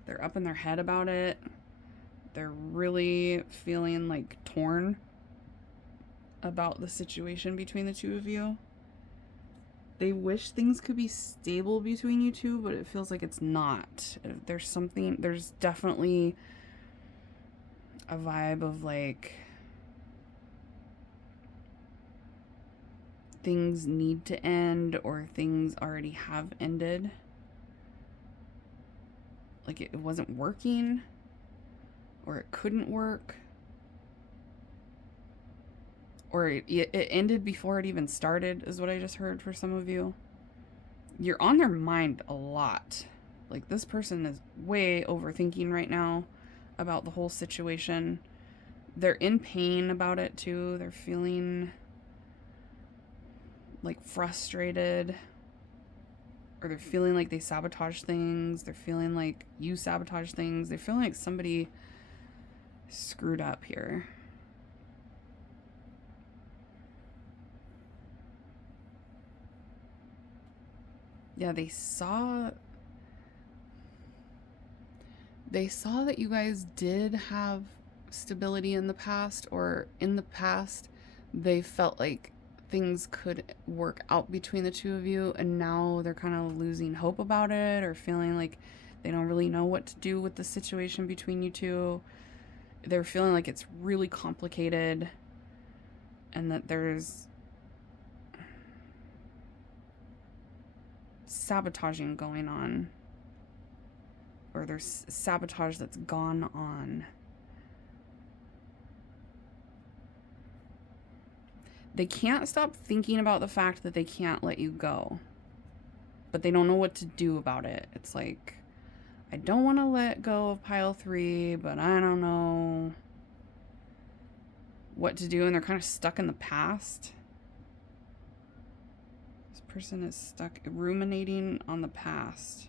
They're up in their head about it. They're really feeling like torn about the situation between the two of you. They wish things could be stable between you two, but it feels like it's not. There's definitely a vibe of like things need to end, or things already have ended. Like it wasn't working, or it couldn't work, or it ended before it even started, is what I just heard for some of you. You're on their mind a lot. Like this person is way overthinking right now about the whole situation. They're in pain about it too. They're feeling like frustrated, or they're feeling like they sabotage things. They're feeling like you sabotage things. They're feeling like somebody screwed up here. Yeah, they saw that you guys did have stability in the past, or in the past they felt like things could work out between the two of you, and now they're kind of losing hope about it, or feeling like they don't really know what to do with the situation between you two. They're feeling like it's really complicated, and that there's sabotaging going on, or there's sabotage that's gone on. They can't stop thinking about the fact that they can't let you go, but they don't know what to do about it. It's like, I don't want to let go of pile 3, but I don't know what to do, and they're kind of stuck in the past. This person is stuck ruminating on the past.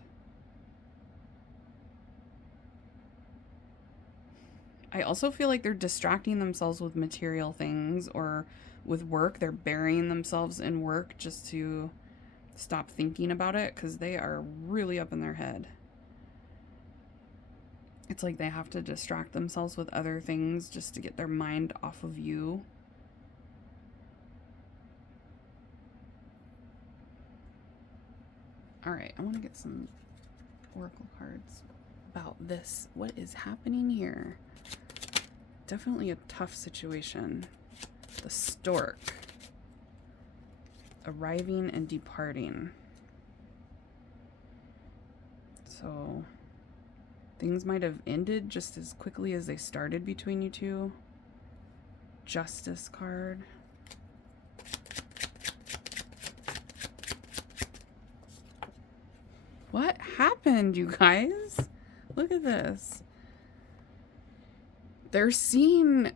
I also feel like they're distracting themselves with material things or with work. They're burying themselves in work just to stop thinking about it because they are really up in their head. It's like they have to distract themselves with other things just to get their mind off of you. All right, I want to get some oracle cards about this. What is happening here? Definitely a tough situation. The stork. Arriving and departing. So things might have ended just as quickly as they started between you two. Justice card. What happened, you guys? Look at this. They're seeing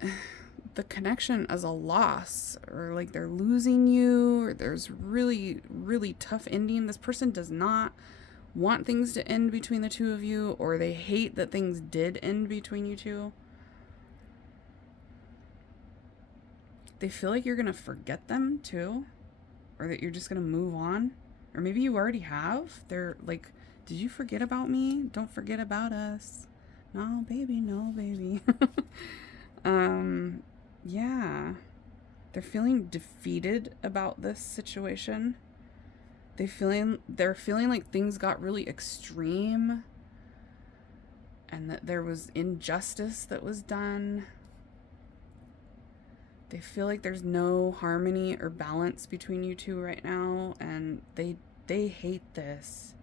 the connection as a loss, or like they're losing you, or there's really, really tough ending. This person does not want things to end between the two of you, or they hate that things did end between you two. They feel like you're going to forget them too, or that you're just going to move on. Or maybe you already have. They're like, did you forget about me? Don't forget about us. No, baby, no, baby. Yeah. They're feeling defeated about this situation. They're feeling like things got really extreme and that there was injustice that was done. They feel like there's no harmony or balance between you two right now, and they hate this.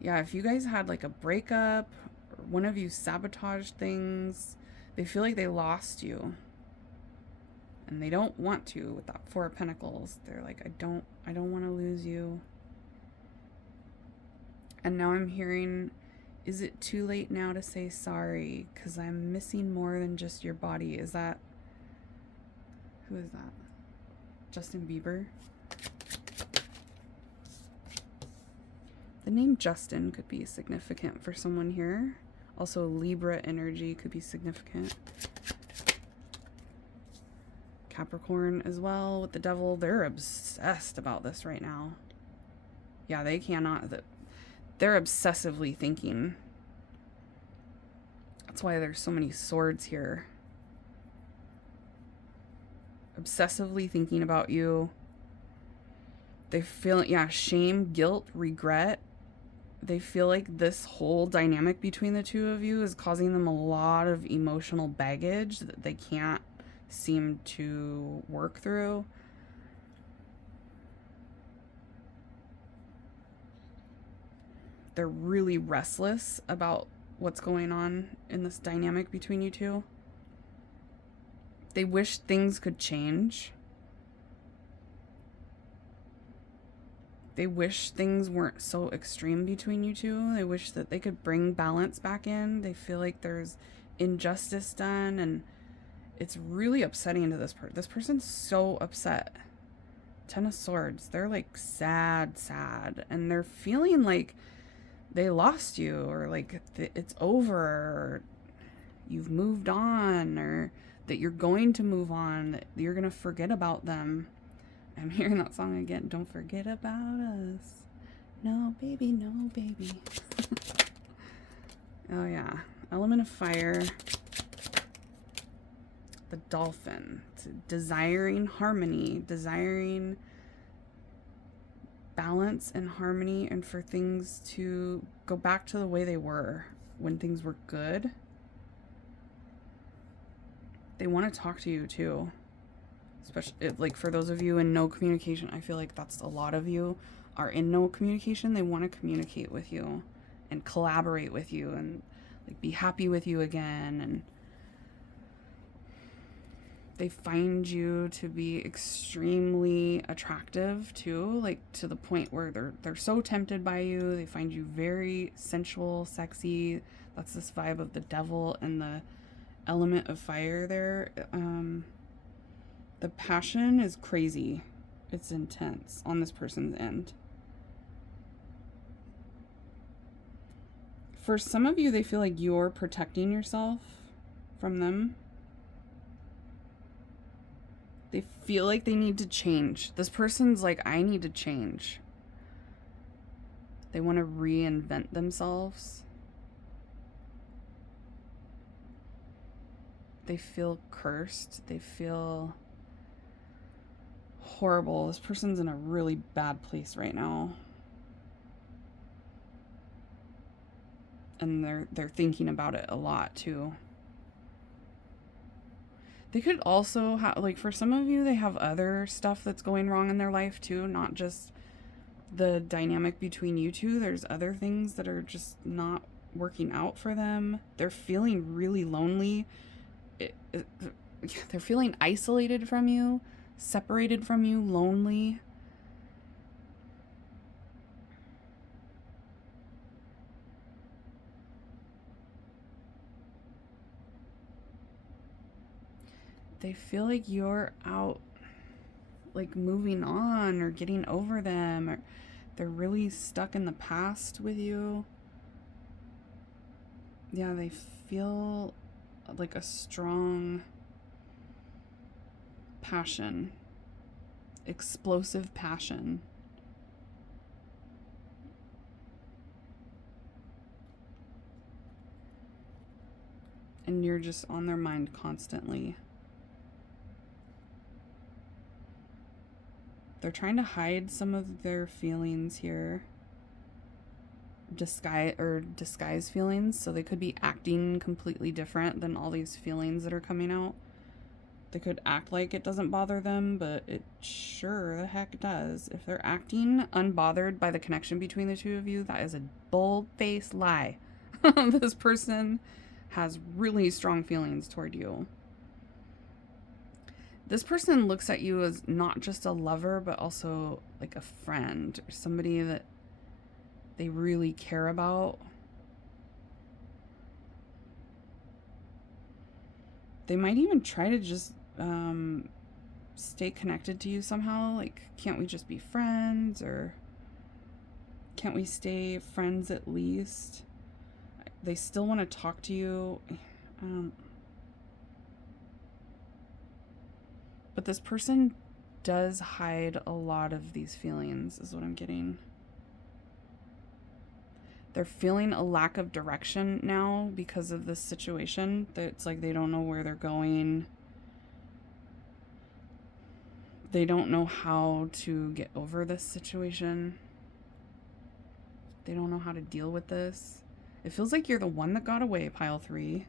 Yeah, if you guys had like a breakup, or one of you sabotaged things, they feel like they lost you. And they don't want to with that Four of Pentacles. They're like, I don't want to lose you. And now I'm hearing, is it too late now to say sorry? Because I'm missing more than just your body. Is that, who is that? Justin Bieber? The name Justin could be significant for someone here. Also, Libra energy could be significant. Capricorn as well with the devil. They're obsessed about this right now. Yeah, they cannot. They're obsessively thinking. That's why there's so many swords here. Obsessively thinking about you. They feel, yeah, shame, guilt, regret. They feel like this whole dynamic between the two of you is causing them a lot of emotional baggage that they can't seem to work through. They're really restless about what's going on in this dynamic between you two. They wish things could change. They wish things weren't so extreme between you two. They wish that they could bring balance back in. They feel like there's injustice done, and it's really upsetting to this person. This person's so upset. Ten of Swords. They're like sad, and they're feeling like they lost you, or like it's over, or you've moved on, or that you're going to move on, that you're going to forget about them. I'm hearing that song again. Don't forget about us. No, baby, no, baby. Oh, yeah. Element of fire. The dolphin. It's desiring harmony, desiring balance and harmony, and for things to go back to the way they were when things were good. They want to talk to you too. Especially like for those of you in no communication, I feel like that's a lot of you are in no communication. They want to communicate with you and collaborate with you and like be happy with you again, and they find you to be extremely attractive too, like to the point where they're so tempted by you. They find you very sensual, sexy. That's this vibe of the devil and the element of fire there. The passion is crazy. It's intense on this person's end. For some of you, they feel like you're protecting yourself from them. They feel like they need to change. This person's like, I need to change. They want to reinvent themselves. They feel cursed. They feel horrible. This person's in a really bad place right now. And they're thinking about it a lot too. They could also have, like, for some of you, they have other stuff that's going wrong in their life too, not just the dynamic between you two. There's other things that are just not working out for them. They're feeling really lonely. They're feeling isolated from you, separated from you, lonely. They feel like you're out, like, moving on or getting over them, or they're really stuck in the past with you. Yeah, they feel like a strong passion, explosive passion. And you're just on their mind constantly. They're trying to hide some of their feelings here. Disguise feelings, so they could be acting completely different than all these feelings that are coming out. They could act like it doesn't bother them, but it sure the heck does. If they're acting unbothered by the connection between the two of you, that is a bold-faced lie. This person has really strong feelings toward you. This person looks at you as not just a lover, but also like a friend or somebody that they really care about. They might even try to just stay connected to you somehow. Like, can't we just be friends? Or can't we stay friends at least? They still want to talk to you. But this person does hide a lot of these feelings, is what I'm getting. They're feeling a lack of direction now because of this situation. It's like they don't know where they're going. They don't know how to get over this situation. They don't know how to deal with this. It feels like you're the one that got away, pile 3.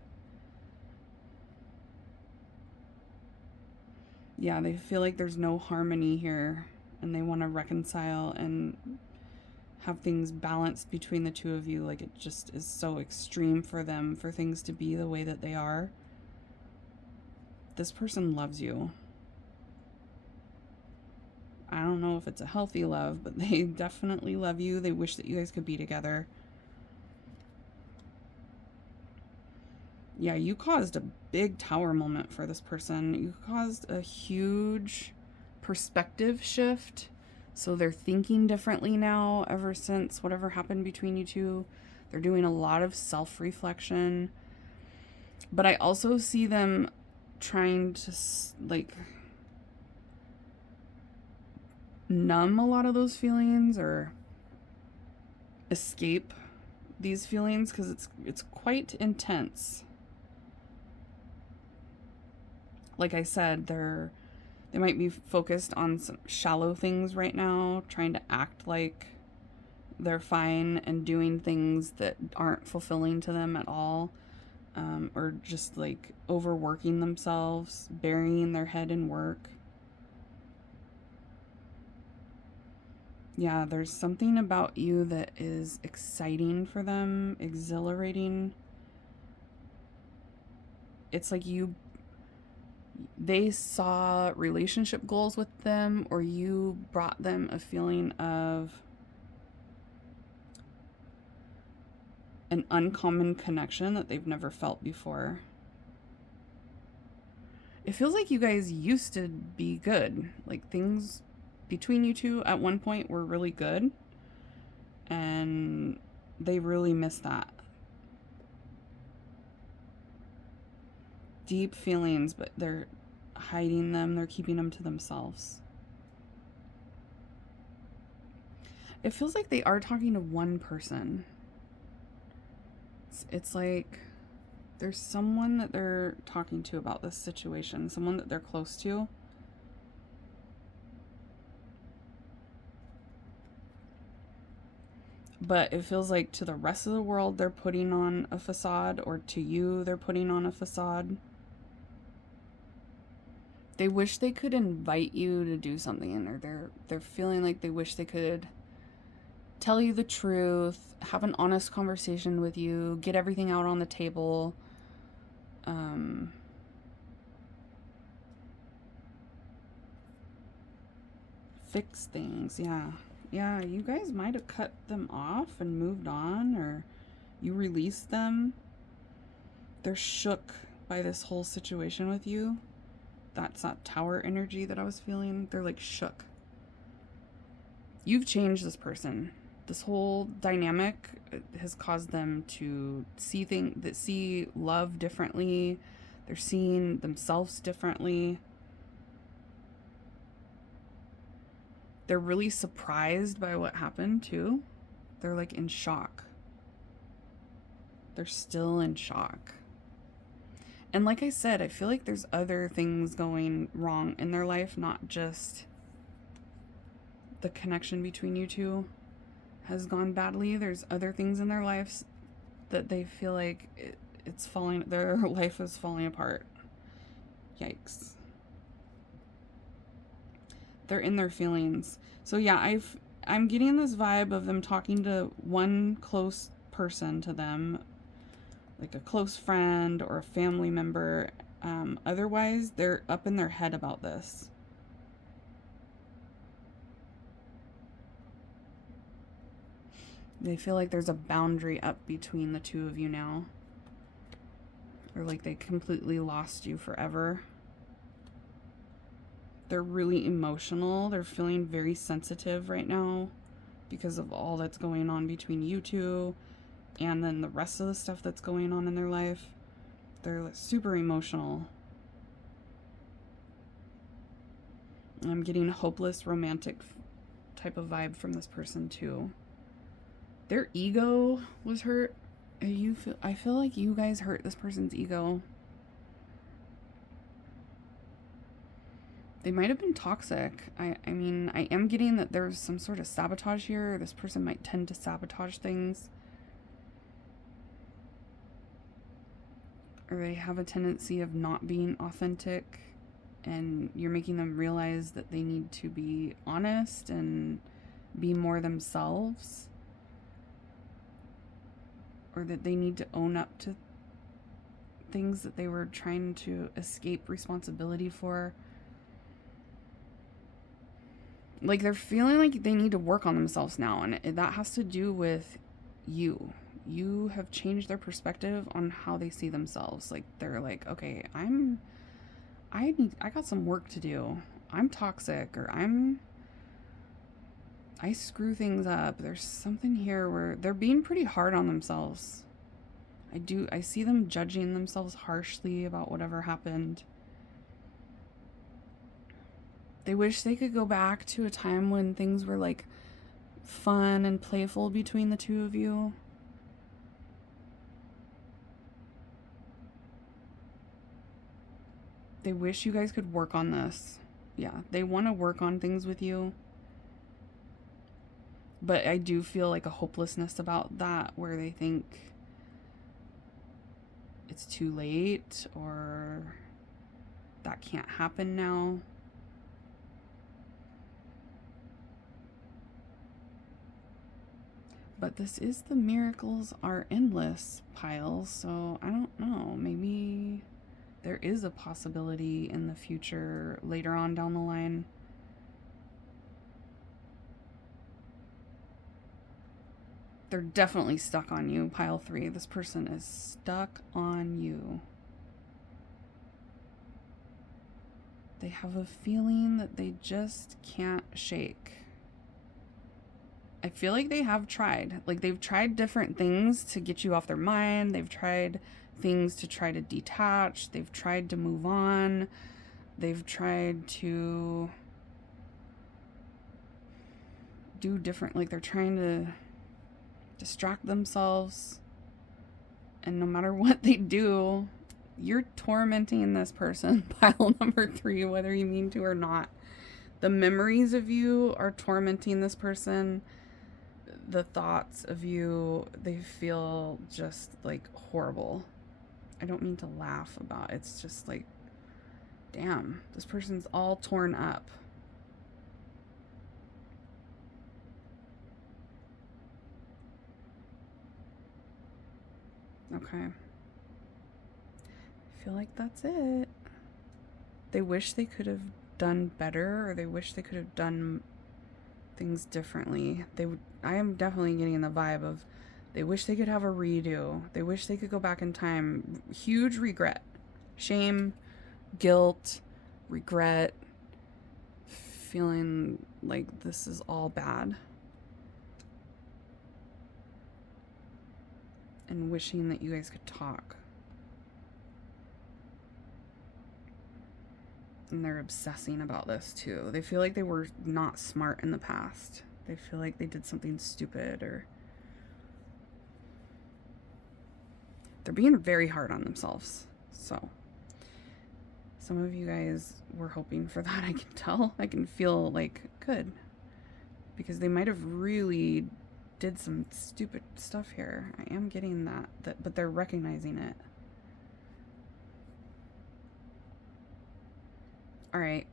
Yeah, they feel like there's no harmony here, and they want to reconcile and have things balanced between the two of you. Like, it just is so extreme for them for things to be the way that they are. This person loves you. I don't know if it's a healthy love, but they definitely love you. They wish that you guys could be together. Yeah, you caused a big tower moment for this person. You caused a huge perspective shift. So they're thinking differently now ever since whatever happened between you two. They're doing a lot of self-reflection. But I also see them trying to, like, numb a lot of those feelings or escape these feelings because it's quite intense. Like I said, they might be focused on some shallow things right now, trying to act like they're fine and doing things that aren't fulfilling to them at all, or just like overworking themselves, burying their head in work. Yeah, there's something about you that is exciting for them, exhilarating. It's like they saw relationship goals with them, or you brought them a feeling of an uncommon connection that they've never felt before. It feels like you guys used to be good. Like, things between you two at one point were really good, and they really miss that. deep feelings, but they're hiding them. They're keeping them to themselves. It feels like they are talking to one person. It's like there's someone that they're talking to about this situation, someone that they're close to. But it feels like to the rest of the world, they're putting on a facade, or to you, they're putting on a facade. They wish they could invite you to do something, or they're feeling like they wish they could tell you the truth, have an honest conversation with you, get everything out on the table. Fix things, yeah. Yeah, you guys might have cut them off and moved on, or you released them. They're shook by this whole situation with you. That's that tower energy that I was feeling. They're like shook. You've changed this person. This whole dynamic has caused them to see love differently. They're seeing themselves differently. They're really surprised by what happened too. They're like in shock. They're still in shock. And like I said, I feel like there's other things going wrong in their life, not just the connection between you two has gone badly. There's other things in their lives that they feel like it's falling, their life is falling apart. Yikes. They're in their feelings. So yeah, I'm getting this vibe of them talking to one close person to them, like a close friend or a family member. Otherwise, they're up in their head about this. They feel like there's a boundary up between the two of you now. Or like they completely lost you forever. They're really emotional. They're feeling very sensitive right now because of all that's going on between you two and then the rest of the stuff that's going on in their life. They're super emotional. I'm getting a hopeless romantic type of vibe from this person too. Their ego was hurt. I feel like you guys hurt this person's ego. They might have been toxic. I mean, I am getting that there's some sort of sabotage here. This person might tend to sabotage things. Or they have a tendency of not being authentic, and you're making them realize that they need to be honest and be more themselves. Or that they need to own up to things that they were trying to escape responsibility for. Like they're feeling like they need to work on themselves now, and that has to do with you. You have changed their perspective on how they see themselves. Like they're like, okay, I got some work to do. I'm toxic, or I screw things up. There's something here where they're being pretty hard on themselves. I see them judging themselves harshly about whatever happened. They wish they could go back to a time when things were like fun and playful between the two of you. They wish you guys could work on this. Yeah, they want to work on things with you. But I do feel like a hopelessness about that, where they think it's too late or that can't happen now. But this is the miracles are endless pile, so I don't know. Maybe there is a possibility in the future later on down the line. They're definitely stuck on you, pile 3. This person is stuck on you. They have a feeling that they just can't shake. I feel like they have tried. Like they've tried different things to get you off their mind. They've tried things to try to detach. They've tried to move on. They've tried to do different, like they're trying to distract themselves. And no matter what they do, you're tormenting this person, pile number 3, whether you mean to or not. The memories of you are tormenting this person. The thoughts of you, they feel just like horrible. I don't mean to laugh about it. It's just like, damn, this person's all torn up. Okay. I feel like that's it. They wish they could have done better, or they wish they could have done things differently. I am definitely getting the vibe of they wish they could have a redo. They wish they could go back in time. Huge regret. Shame, guilt, regret, feeling like this is all bad. And wishing that you guys could talk. And they're obsessing about this too. They feel like they were not smart in the past. They feel like they did something stupid, or they're being very hard on themselves. So some of you guys were hoping for that. I can tell. I can feel like good, because they might have really did some stupid stuff here. I am getting that, but they're recognizing it. All right.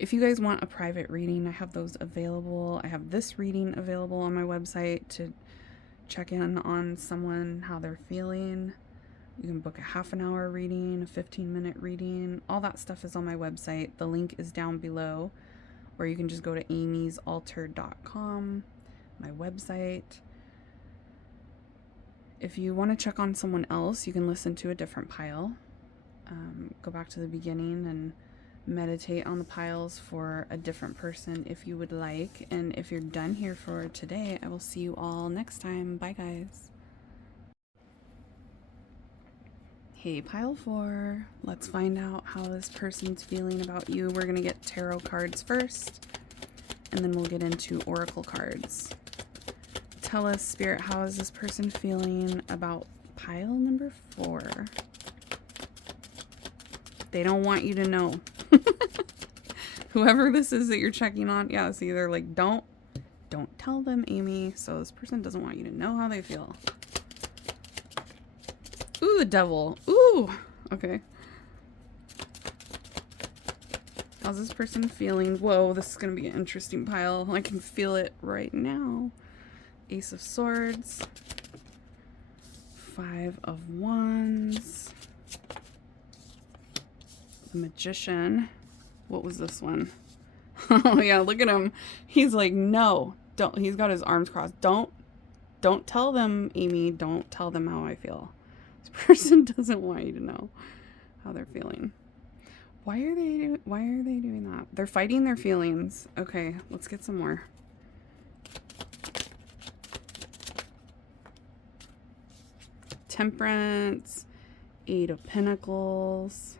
If you guys want a private reading, I have those available. I have this reading available on my website to check in on someone, how they're feeling. You can book a half an hour reading, a 15-minute reading. All that stuff is on my website. The link is down below, or you can just go to amysalter.com, my website. If you want to check on someone else, you can listen to a different pile. Go back to the beginning and meditate on the piles for a different person if you would like. And if you're done here for today, I will see you all next time. Bye, guys. Hey, pile 4. Let's find out how this person's feeling about you. We're going to get tarot cards first, and then we'll get into oracle cards. Tell us, Spirit, how is this person feeling about pile number 4? They don't want you to know. Whoever this is that you're checking on, yeah, it's either like, don't tell them, Amy. So this person doesn't want you to know how they feel. Ooh, the devil. Ooh, okay. How's this person feeling? Whoa, this is going to be an interesting pile. I can feel it right now. Ace of Swords. 5 of Wands. The Magician. What was this one? Oh yeah, look at him. He's like, no, don't. He's got his arms crossed. Don't tell them, Amy. Don't tell them how I feel. This person doesn't want you to know how they're feeling. Why are they doing that? They're fighting their feelings. Okay, let's get some more. Temperance, 8 of Pentacles.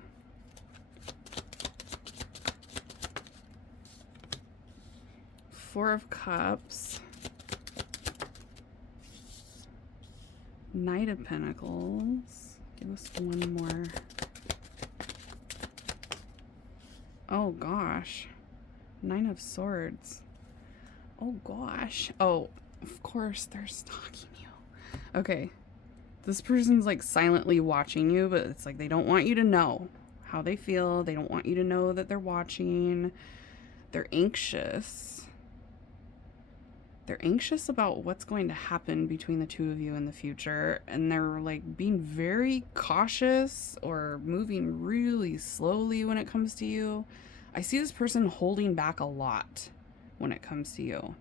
Four of Cups. Knight of Pentacles. Give us one more. Oh gosh. 9 of Swords. Oh gosh. Oh, of course they're stalking you. Okay. This person's like silently watching you, but it's like they don't want you to know how they feel. They don't want you to know that they're watching. They're anxious. They're anxious about what's going to happen between the two of you in the future, and they're like being very cautious or moving really slowly when it comes to you. I see this person holding back a lot when it comes to you.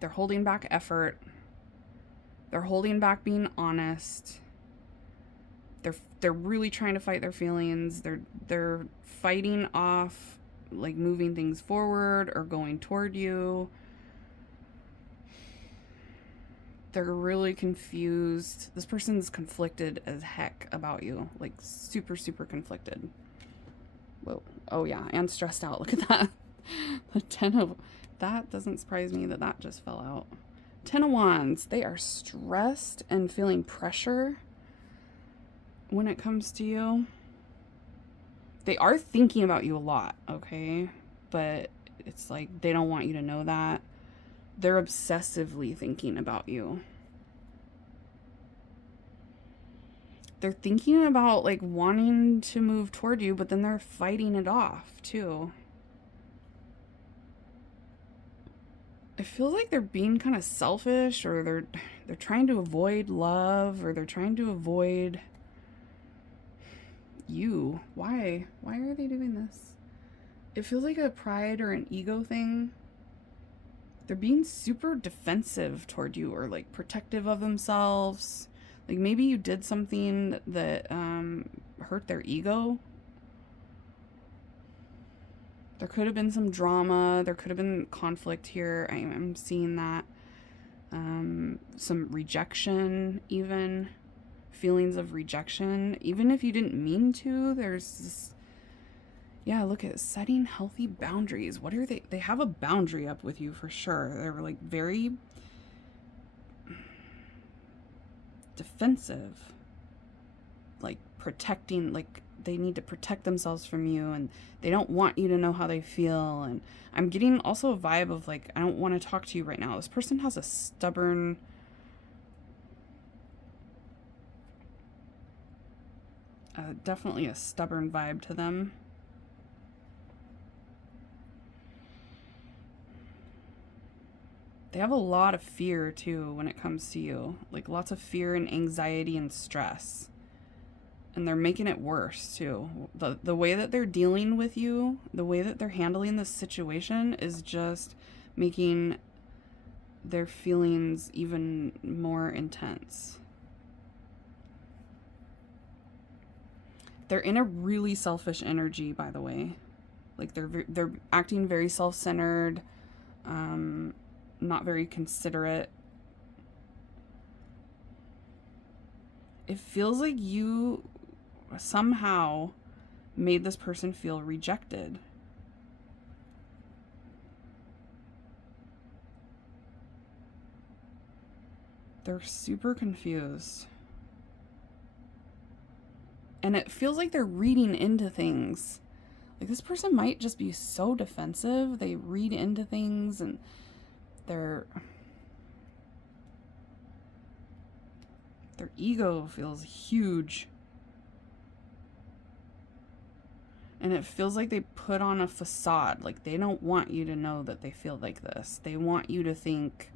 They're holding back effort. They're holding back being honest. They're really trying to fight their feelings. They're fighting off like moving things forward or going toward you. They're really confused. This person's conflicted as heck about you. Like, super, super conflicted. Whoa. Oh, yeah. And stressed out. Look at that. The 10 of... That doesn't surprise me that that just fell out. 10 of Wands. They are stressed and feeling pressure when it comes to you. They are thinking about you a lot, okay? But it's like they don't want you to know that. They're obsessively thinking about you. They're thinking about like wanting to move toward you, but then they're fighting it off too. It feels like they're being kind of selfish, or they're trying to avoid love, or they're trying to avoid you. Why? Why are they doing this? It feels like a pride or an ego thing. They're being super defensive toward you, or like protective of themselves. Like maybe you did something that hurt their ego. There could have been some drama. There could have been conflict here. I'm seeing that. Some rejection, even. Feelings of rejection. Even if you didn't mean to, there's this... Yeah, look at setting healthy boundaries. What are they? They have a boundary up with you for sure. They're like very defensive. Like protecting, like they need to protect themselves from you, and they don't want you to know how they feel. And I'm getting also a vibe of like, I don't want to talk to you right now. This person has a stubborn... definitely a stubborn vibe to them. They have a lot of fear too when it comes to you. Like lots of fear and anxiety and stress. And they're making it worse too. The way that they're dealing with you, the way that they're handling this situation is just making their feelings even more intense. They're in a really selfish energy, by the way. Like they're acting very self-centered, not very considerate. It feels like you somehow made this person feel rejected. They're super confused. And it feels like they're reading into things. Like this person might just be so defensive. They read into things, and their ego feels huge. And it feels like they put on a facade. Like they don't want you to know that they feel like this. They want you to think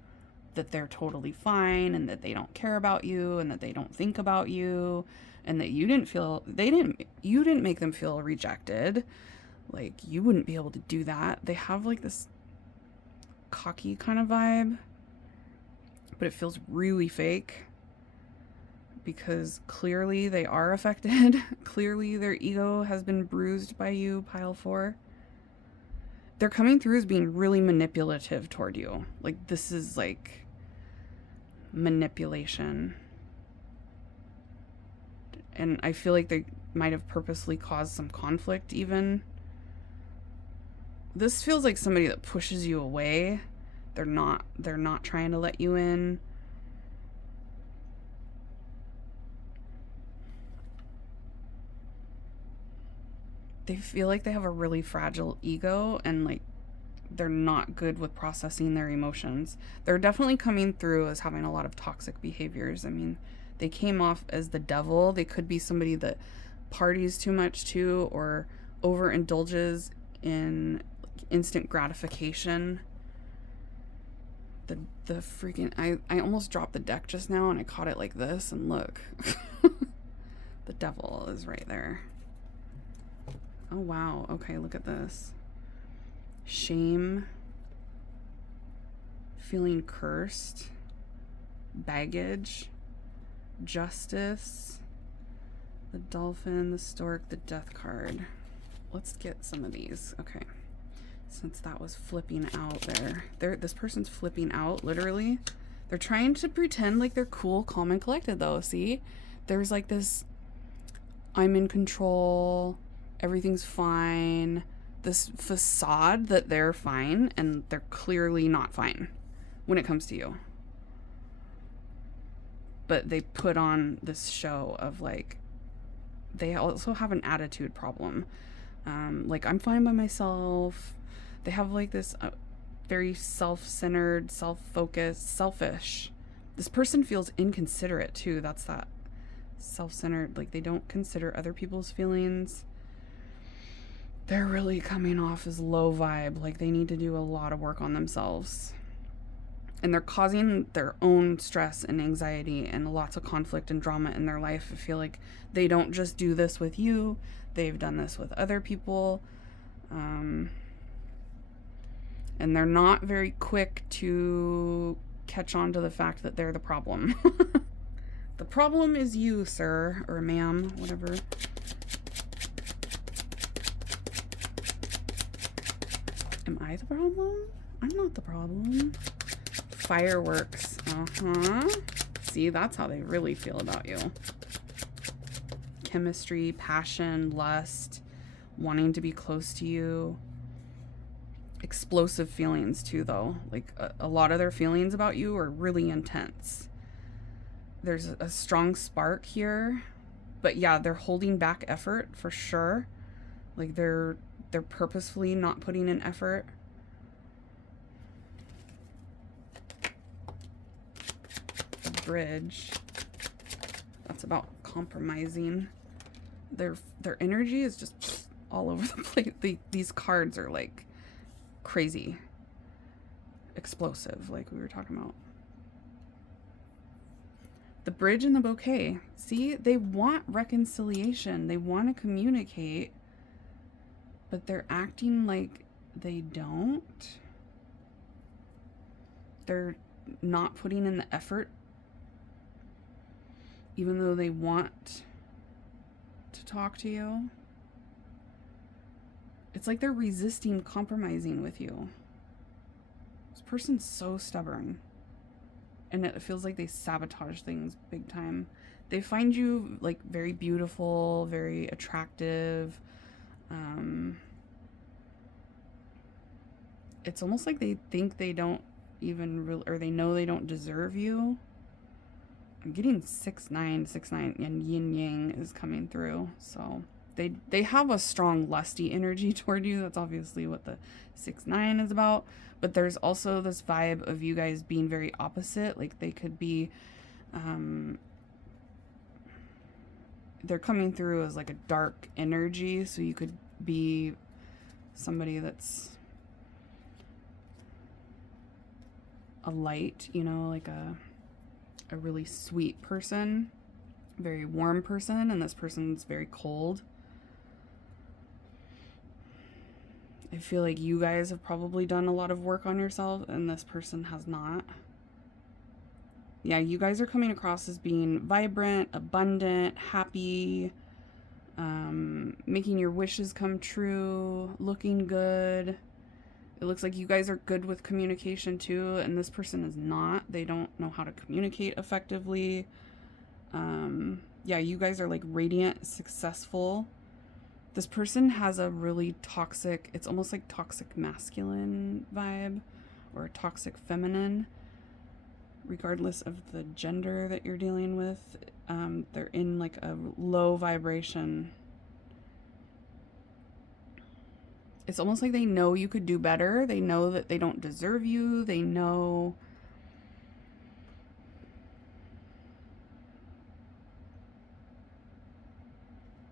that they're totally fine, and that they don't care about you, and that they don't think about you, and that you didn't make them feel rejected. Like you wouldn't be able to do that. They have like this cocky kind of vibe, but it feels really fake. Because clearly they are affected. Clearly their ego has been bruised by you, pile 4. They're coming through as being really manipulative toward you. Like this is like manipulation. And I feel like they might have purposely caused some conflict even. This feels like somebody that pushes you away. They're not trying to let you in. They feel like they have a really fragile ego, and like they're not good with processing their emotions. They're definitely coming through as having a lot of toxic behaviors. I mean, they came off as the devil. They could be somebody that parties too much too, or overindulges in instant gratification. The freaking... I almost dropped the deck just now, and I caught it like this, and look. The devil is right there. Oh, wow. Okay, look at this. Shame. Feeling cursed. Baggage. Justice. The dolphin, the stork, the death card. Let's get some of these. Okay. Since that was flipping out there. This person's flipping out, literally. They're trying to pretend like they're cool, calm, and collected, though. See? There's like this I'm in control, everything's fine, this facade that they're fine, and they're clearly not fine when it comes to you. But they put on this show of like, they also have an attitude problem. Like, I'm fine by myself. They have like this very self-centered, self-focused, selfish. This person feels inconsiderate too. That's that self-centered, like they don't consider other people's feelings. They're really coming off as low vibe, like they need to do a lot of work on themselves. And they're causing their own stress and anxiety and lots of conflict and drama in their life. I feel like they don't just do this with you, they've done this with other people. And they're not very quick to catch on to the fact that they're the problem. The problem is you, sir, or ma'am, whatever. Am I the problem? I'm not the problem. Fireworks. See, that's how they really feel about you. Chemistry, passion, lust, wanting to be close to you. Explosive feelings too, though. Like a lot of their feelings about you are really intense. There's a strong spark here, but yeah, they're holding back effort for sure. Like they're purposefully not putting in effort. The bridge. That's about compromising. Their energy is just all over the place. These cards are like crazy, explosive, like we were talking about. The bridge and the bouquet. See, they want reconciliation. They want to communicate, but they're acting like they don't. They're not putting in the effort, even though they want to talk to you. It's like they're resisting compromising with you. This person's so stubborn. And it feels like they sabotage things big time. They find you like very beautiful, very attractive. It's almost like they think they don't even really, or they know they don't deserve you. I'm getting 6-9, and yin yang is coming through. So they have a strong lusty energy toward you. That's obviously what the 6-9 is about. But there's also this vibe of you guys being very opposite. Like they could be, they're coming through as like a dark energy. So you could be somebody that's a light, you know, like a really sweet person, very warm person, and this person's very cold. I feel like you guys have probably done a lot of work on yourself and this person has not. Yeah, you guys are coming across as being vibrant, abundant, happy, making your wishes come true, looking good. It looks like you guys are good with communication too, and this person is not. They don't know how to communicate effectively. Yeah, you guys are like radiant, successful. This person has a really toxic, it's almost like toxic masculine vibe or toxic feminine, regardless of the gender that you're dealing with. They're in like a low vibration. It's almost like they know you could do better. They know that they don't deserve you. They know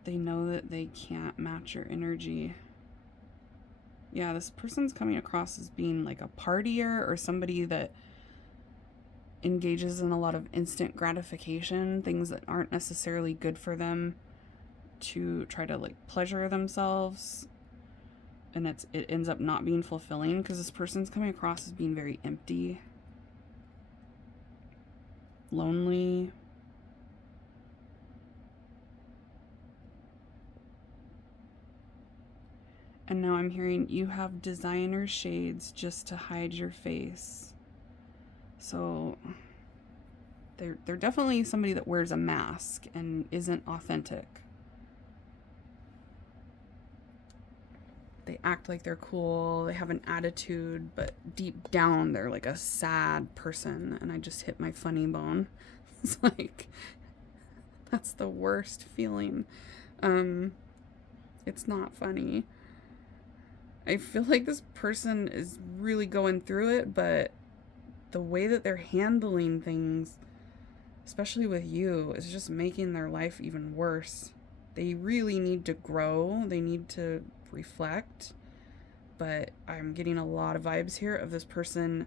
that they can't match your energy. Yeah, this person's coming across as being like a partier or somebody that engages in a lot of instant gratification, things that aren't necessarily good for them, to try to like pleasure themselves. And it ends up not being fulfilling because this person's coming across as being very empty, lonely. And now I'm hearing you have designer shades just to hide your face. So they're definitely somebody that wears a mask and isn't authentic. They act like they're cool, they have an attitude, but deep down they're like a sad person. And I just hit my funny bone. It's like, that's the worst feeling. It's not funny. I feel like this person is really going through it, but the way that they're handling things, especially with you, is just making their life even worse. They really need to grow. They need to reflect. But I'm getting a lot of vibes here of this person,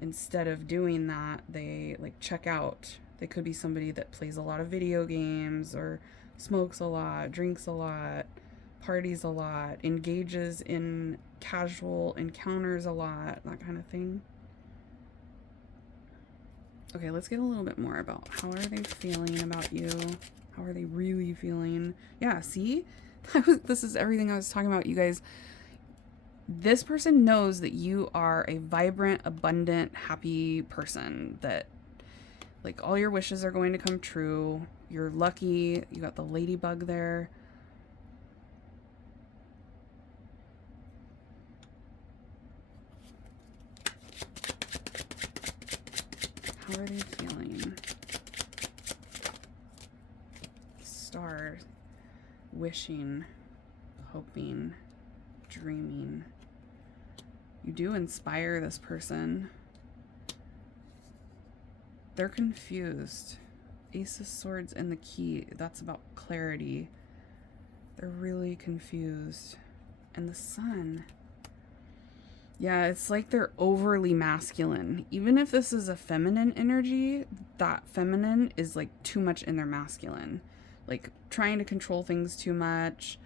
instead of doing that, they like check out. They could be somebody that plays a lot of video games or smokes a lot, drinks a lot, parties a lot, engages in casual encounters a lot, that kind of thing. Okay, let's get a little bit more about how are they feeling about you? How are they really feeling? Yeah, see? This is everything I was talking about, you guys. This person knows that you are a vibrant, abundant, happy person, that like all your wishes are going to come true. You're lucky. You got the ladybug there. How are they feeling? Star, wishing, hoping, dreaming. You do inspire this person. They're confused. Ace of Swords and the key. That's about clarity. They're really confused. And the Sun. Yeah, it's like they're overly masculine. Even if this is a feminine energy, that feminine is like too much in their masculine. Like trying to control things too much,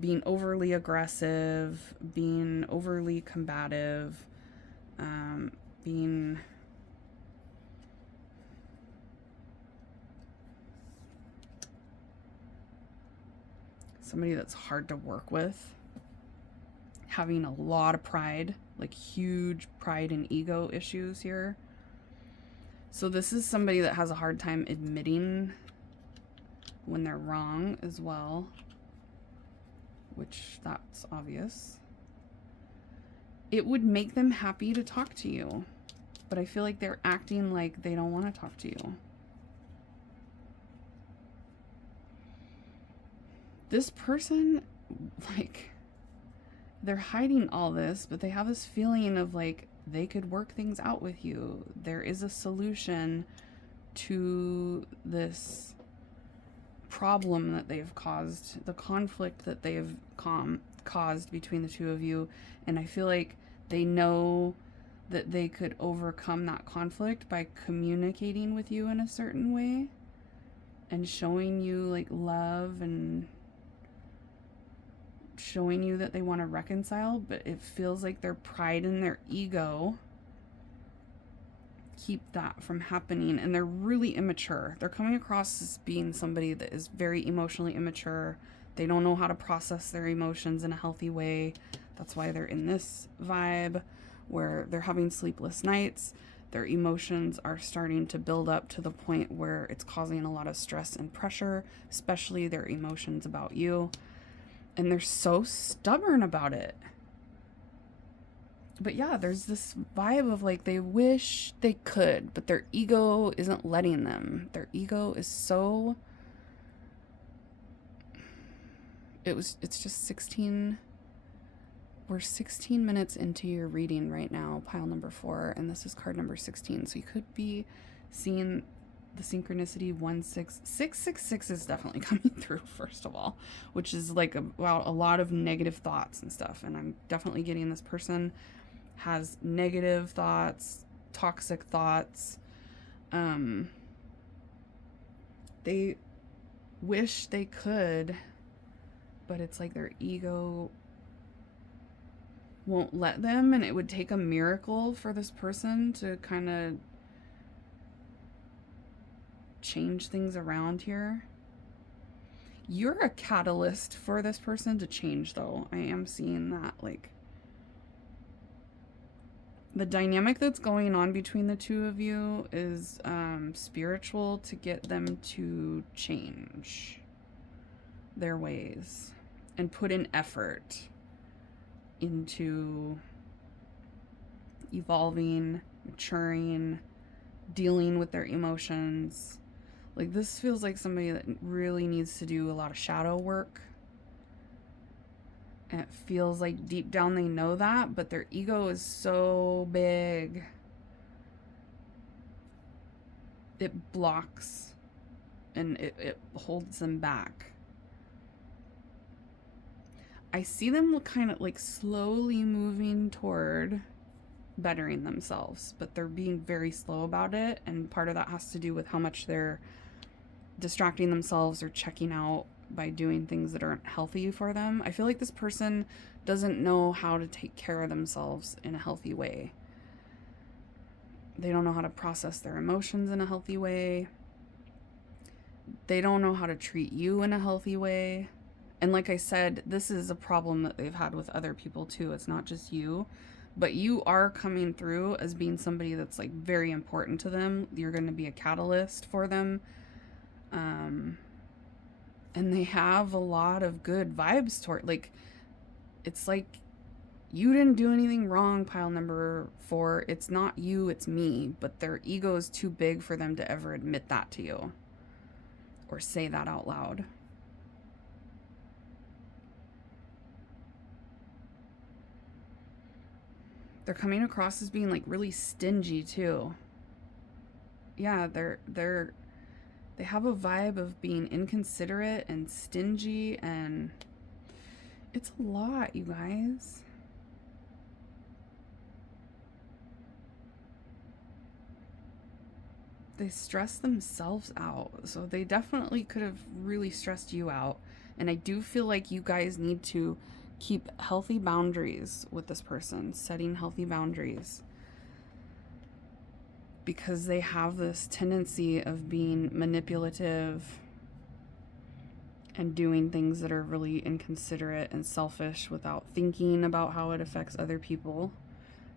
being overly aggressive, being overly combative, being... somebody that's hard to work with. Having a lot of pride, like huge pride and ego issues here. So this is somebody that has a hard time admitting when they're wrong as well, which that's obvious. It would make them happy to talk to you, but I feel like they're acting like they don't want to talk to you. This person, like, they're hiding all this, but they have this feeling of like they could work things out with you. There is a solution to this problem that they've caused, the conflict that they've caused between the two of you. And I feel like they know that they could overcome that conflict by communicating with you in a certain way and showing you like love and showing you that they want to reconcile, but it feels like their pride and their ego keep that from happening. And they're really immature. They're coming across as being somebody that is very emotionally immature. They don't know how to process their emotions in a healthy way. That's why they're in this vibe where they're having sleepless nights. Their emotions are starting to build up to the point where it's causing a lot of stress and pressure, especially their emotions about you. And they're so stubborn about it. But yeah, there's this vibe of like they wish they could, but their ego isn't letting them. Their ego is so... It's just 16... We're 16 minutes into your reading right now, pile number 4, and this is card number 16. So you could be seeing the synchronicity 666 is definitely coming through, first of all, which is like about a lot of negative thoughts and stuff. And I'm definitely getting this person has negative thoughts, toxic thoughts. They wish they could, but it's like their ego won't let them, and it would take a miracle for this person to kind of change things around here. You're a catalyst for this person to change, though. I am seeing that, like, The dynamic that's going on between the two of you is spiritual, to get them to change their ways and put in effort into evolving, maturing, dealing with their emotions. Like, this feels like somebody that really needs to do a lot of shadow work. And it feels like deep down they know that, but their ego is so big. It blocks and it holds them back. I see them kind of like slowly moving toward bettering themselves, but they're being very slow about it. And part of that has to do with how much they're distracting themselves or checking out by doing things that aren't healthy for them. I feel like this person doesn't know how to take care of themselves in a healthy way. They don't know how to process their emotions in a healthy way. They don't know how to treat you in a healthy way. And like I said, this is a problem that they've had with other people too. It's not just you, but you are coming through as being somebody that's like very important to them. You're going to be a catalyst for them. And they have a lot of good vibes toward, like, it's like you didn't do anything wrong, pile number 4. It's not you, it's me. But their ego is too big for them to ever admit that to you or say that out loud. They're coming across as being like really stingy too. Yeah, they have a vibe of being inconsiderate and stingy, and it's a lot, you guys. They stress themselves out, so they definitely could have really stressed you out. And I do feel like you guys need to keep healthy boundaries with this person, setting healthy boundaries, because they have this tendency of being manipulative and doing things that are really inconsiderate and selfish without thinking about how it affects other people.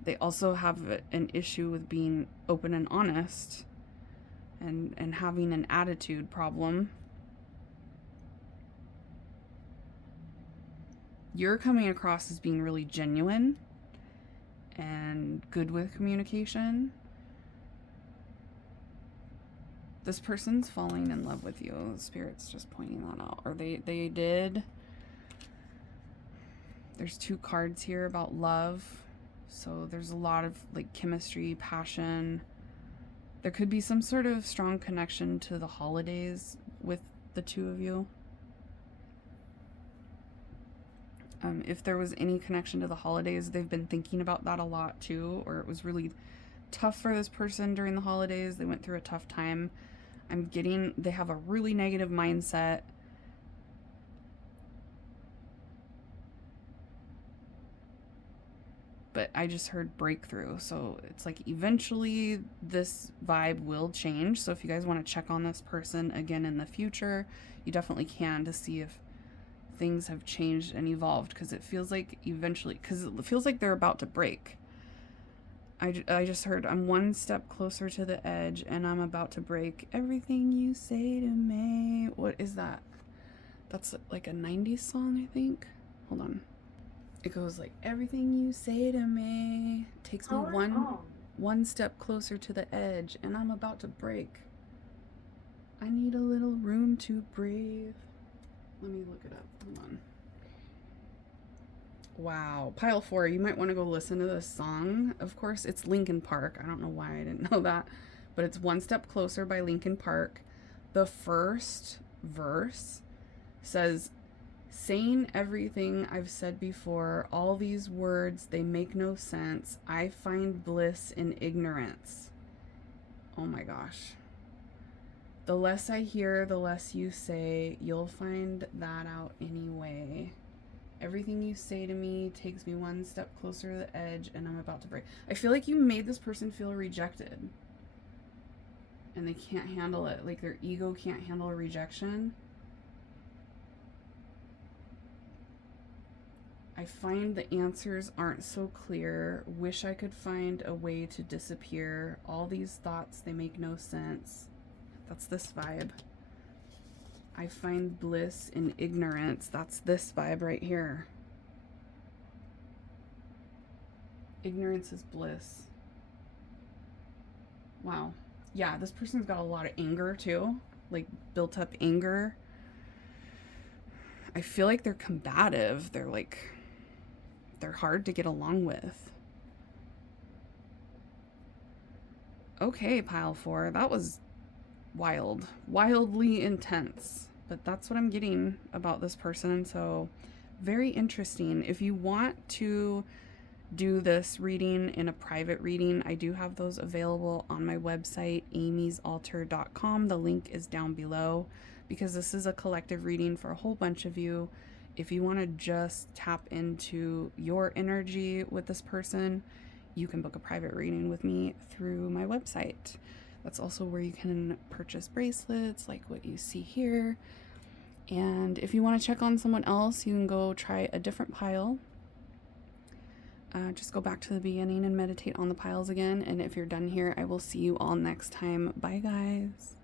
They also have an issue with being open and honest, and having an attitude problem. You're coming across as being really genuine and good with communication. This person's falling in love with you. The Spirit's just pointing that out. Or they did. There's 2 cards here about love. So there's a lot of like chemistry, passion. There could be some sort of strong connection to the holidays with the 2 of you. If there was any connection to the holidays, they've been thinking about that a lot too, or it was really tough for this person during the holidays. They went through a tough time. I'm getting, they have a really negative mindset. But I just heard breakthrough. So it's like eventually this vibe will change. So if you guys want to check on this person again in the future, you definitely can, to see if things have changed and evolved, because it feels like eventually, because it feels like they're about to break. I just heard, I'm one step closer to the edge and I'm about to break. Everything you say to me. What is that? That's like a 90s song, I think. Hold on. It goes like, everything you say to me takes me one step closer to the edge and I'm about to break. I need a little room to breathe. Let me look it up. Hold on. Wow. Pile 4, you might want to go listen to this song. Of course, it's Linkin Park. I don't know why I didn't know that. But it's One Step Closer by Linkin Park. The first verse says, saying everything I've said before, all these words, they make no sense. I find bliss in ignorance. Oh my gosh. The less I hear, the less you say. You'll find that out anyway. Everything you say to me takes me one step closer to the edge and I'm about to break. I feel like you made this person feel rejected. And they can't handle it. Like their ego can't handle a rejection. I I find the answers aren't so clear. Wish I could find a way to disappear. All these thoughts, they make no sense. That's this vibe. I find bliss in ignorance. That's this vibe right here. Ignorance is bliss. Wow. Yeah, this person's got a lot of anger too, like built up anger. I feel like they're combative. They're hard to get along with. Okay, pile 4. That was wild. Wildly intense. But that's what I'm getting about this person. So very interesting. If you want to do this reading in a private reading, I do have those available on my website, amysaltar.com. The link is down below because this is a collective reading for a whole bunch of you. If you want to just tap into your energy with this person, you can book a private reading with me through my website. That's also where you can purchase bracelets like what you see here. And if you want to check on someone else, you can go try a different pile. Just go back to the beginning and meditate on the piles again. And if you're done here, I will see you all next time. Bye, guys.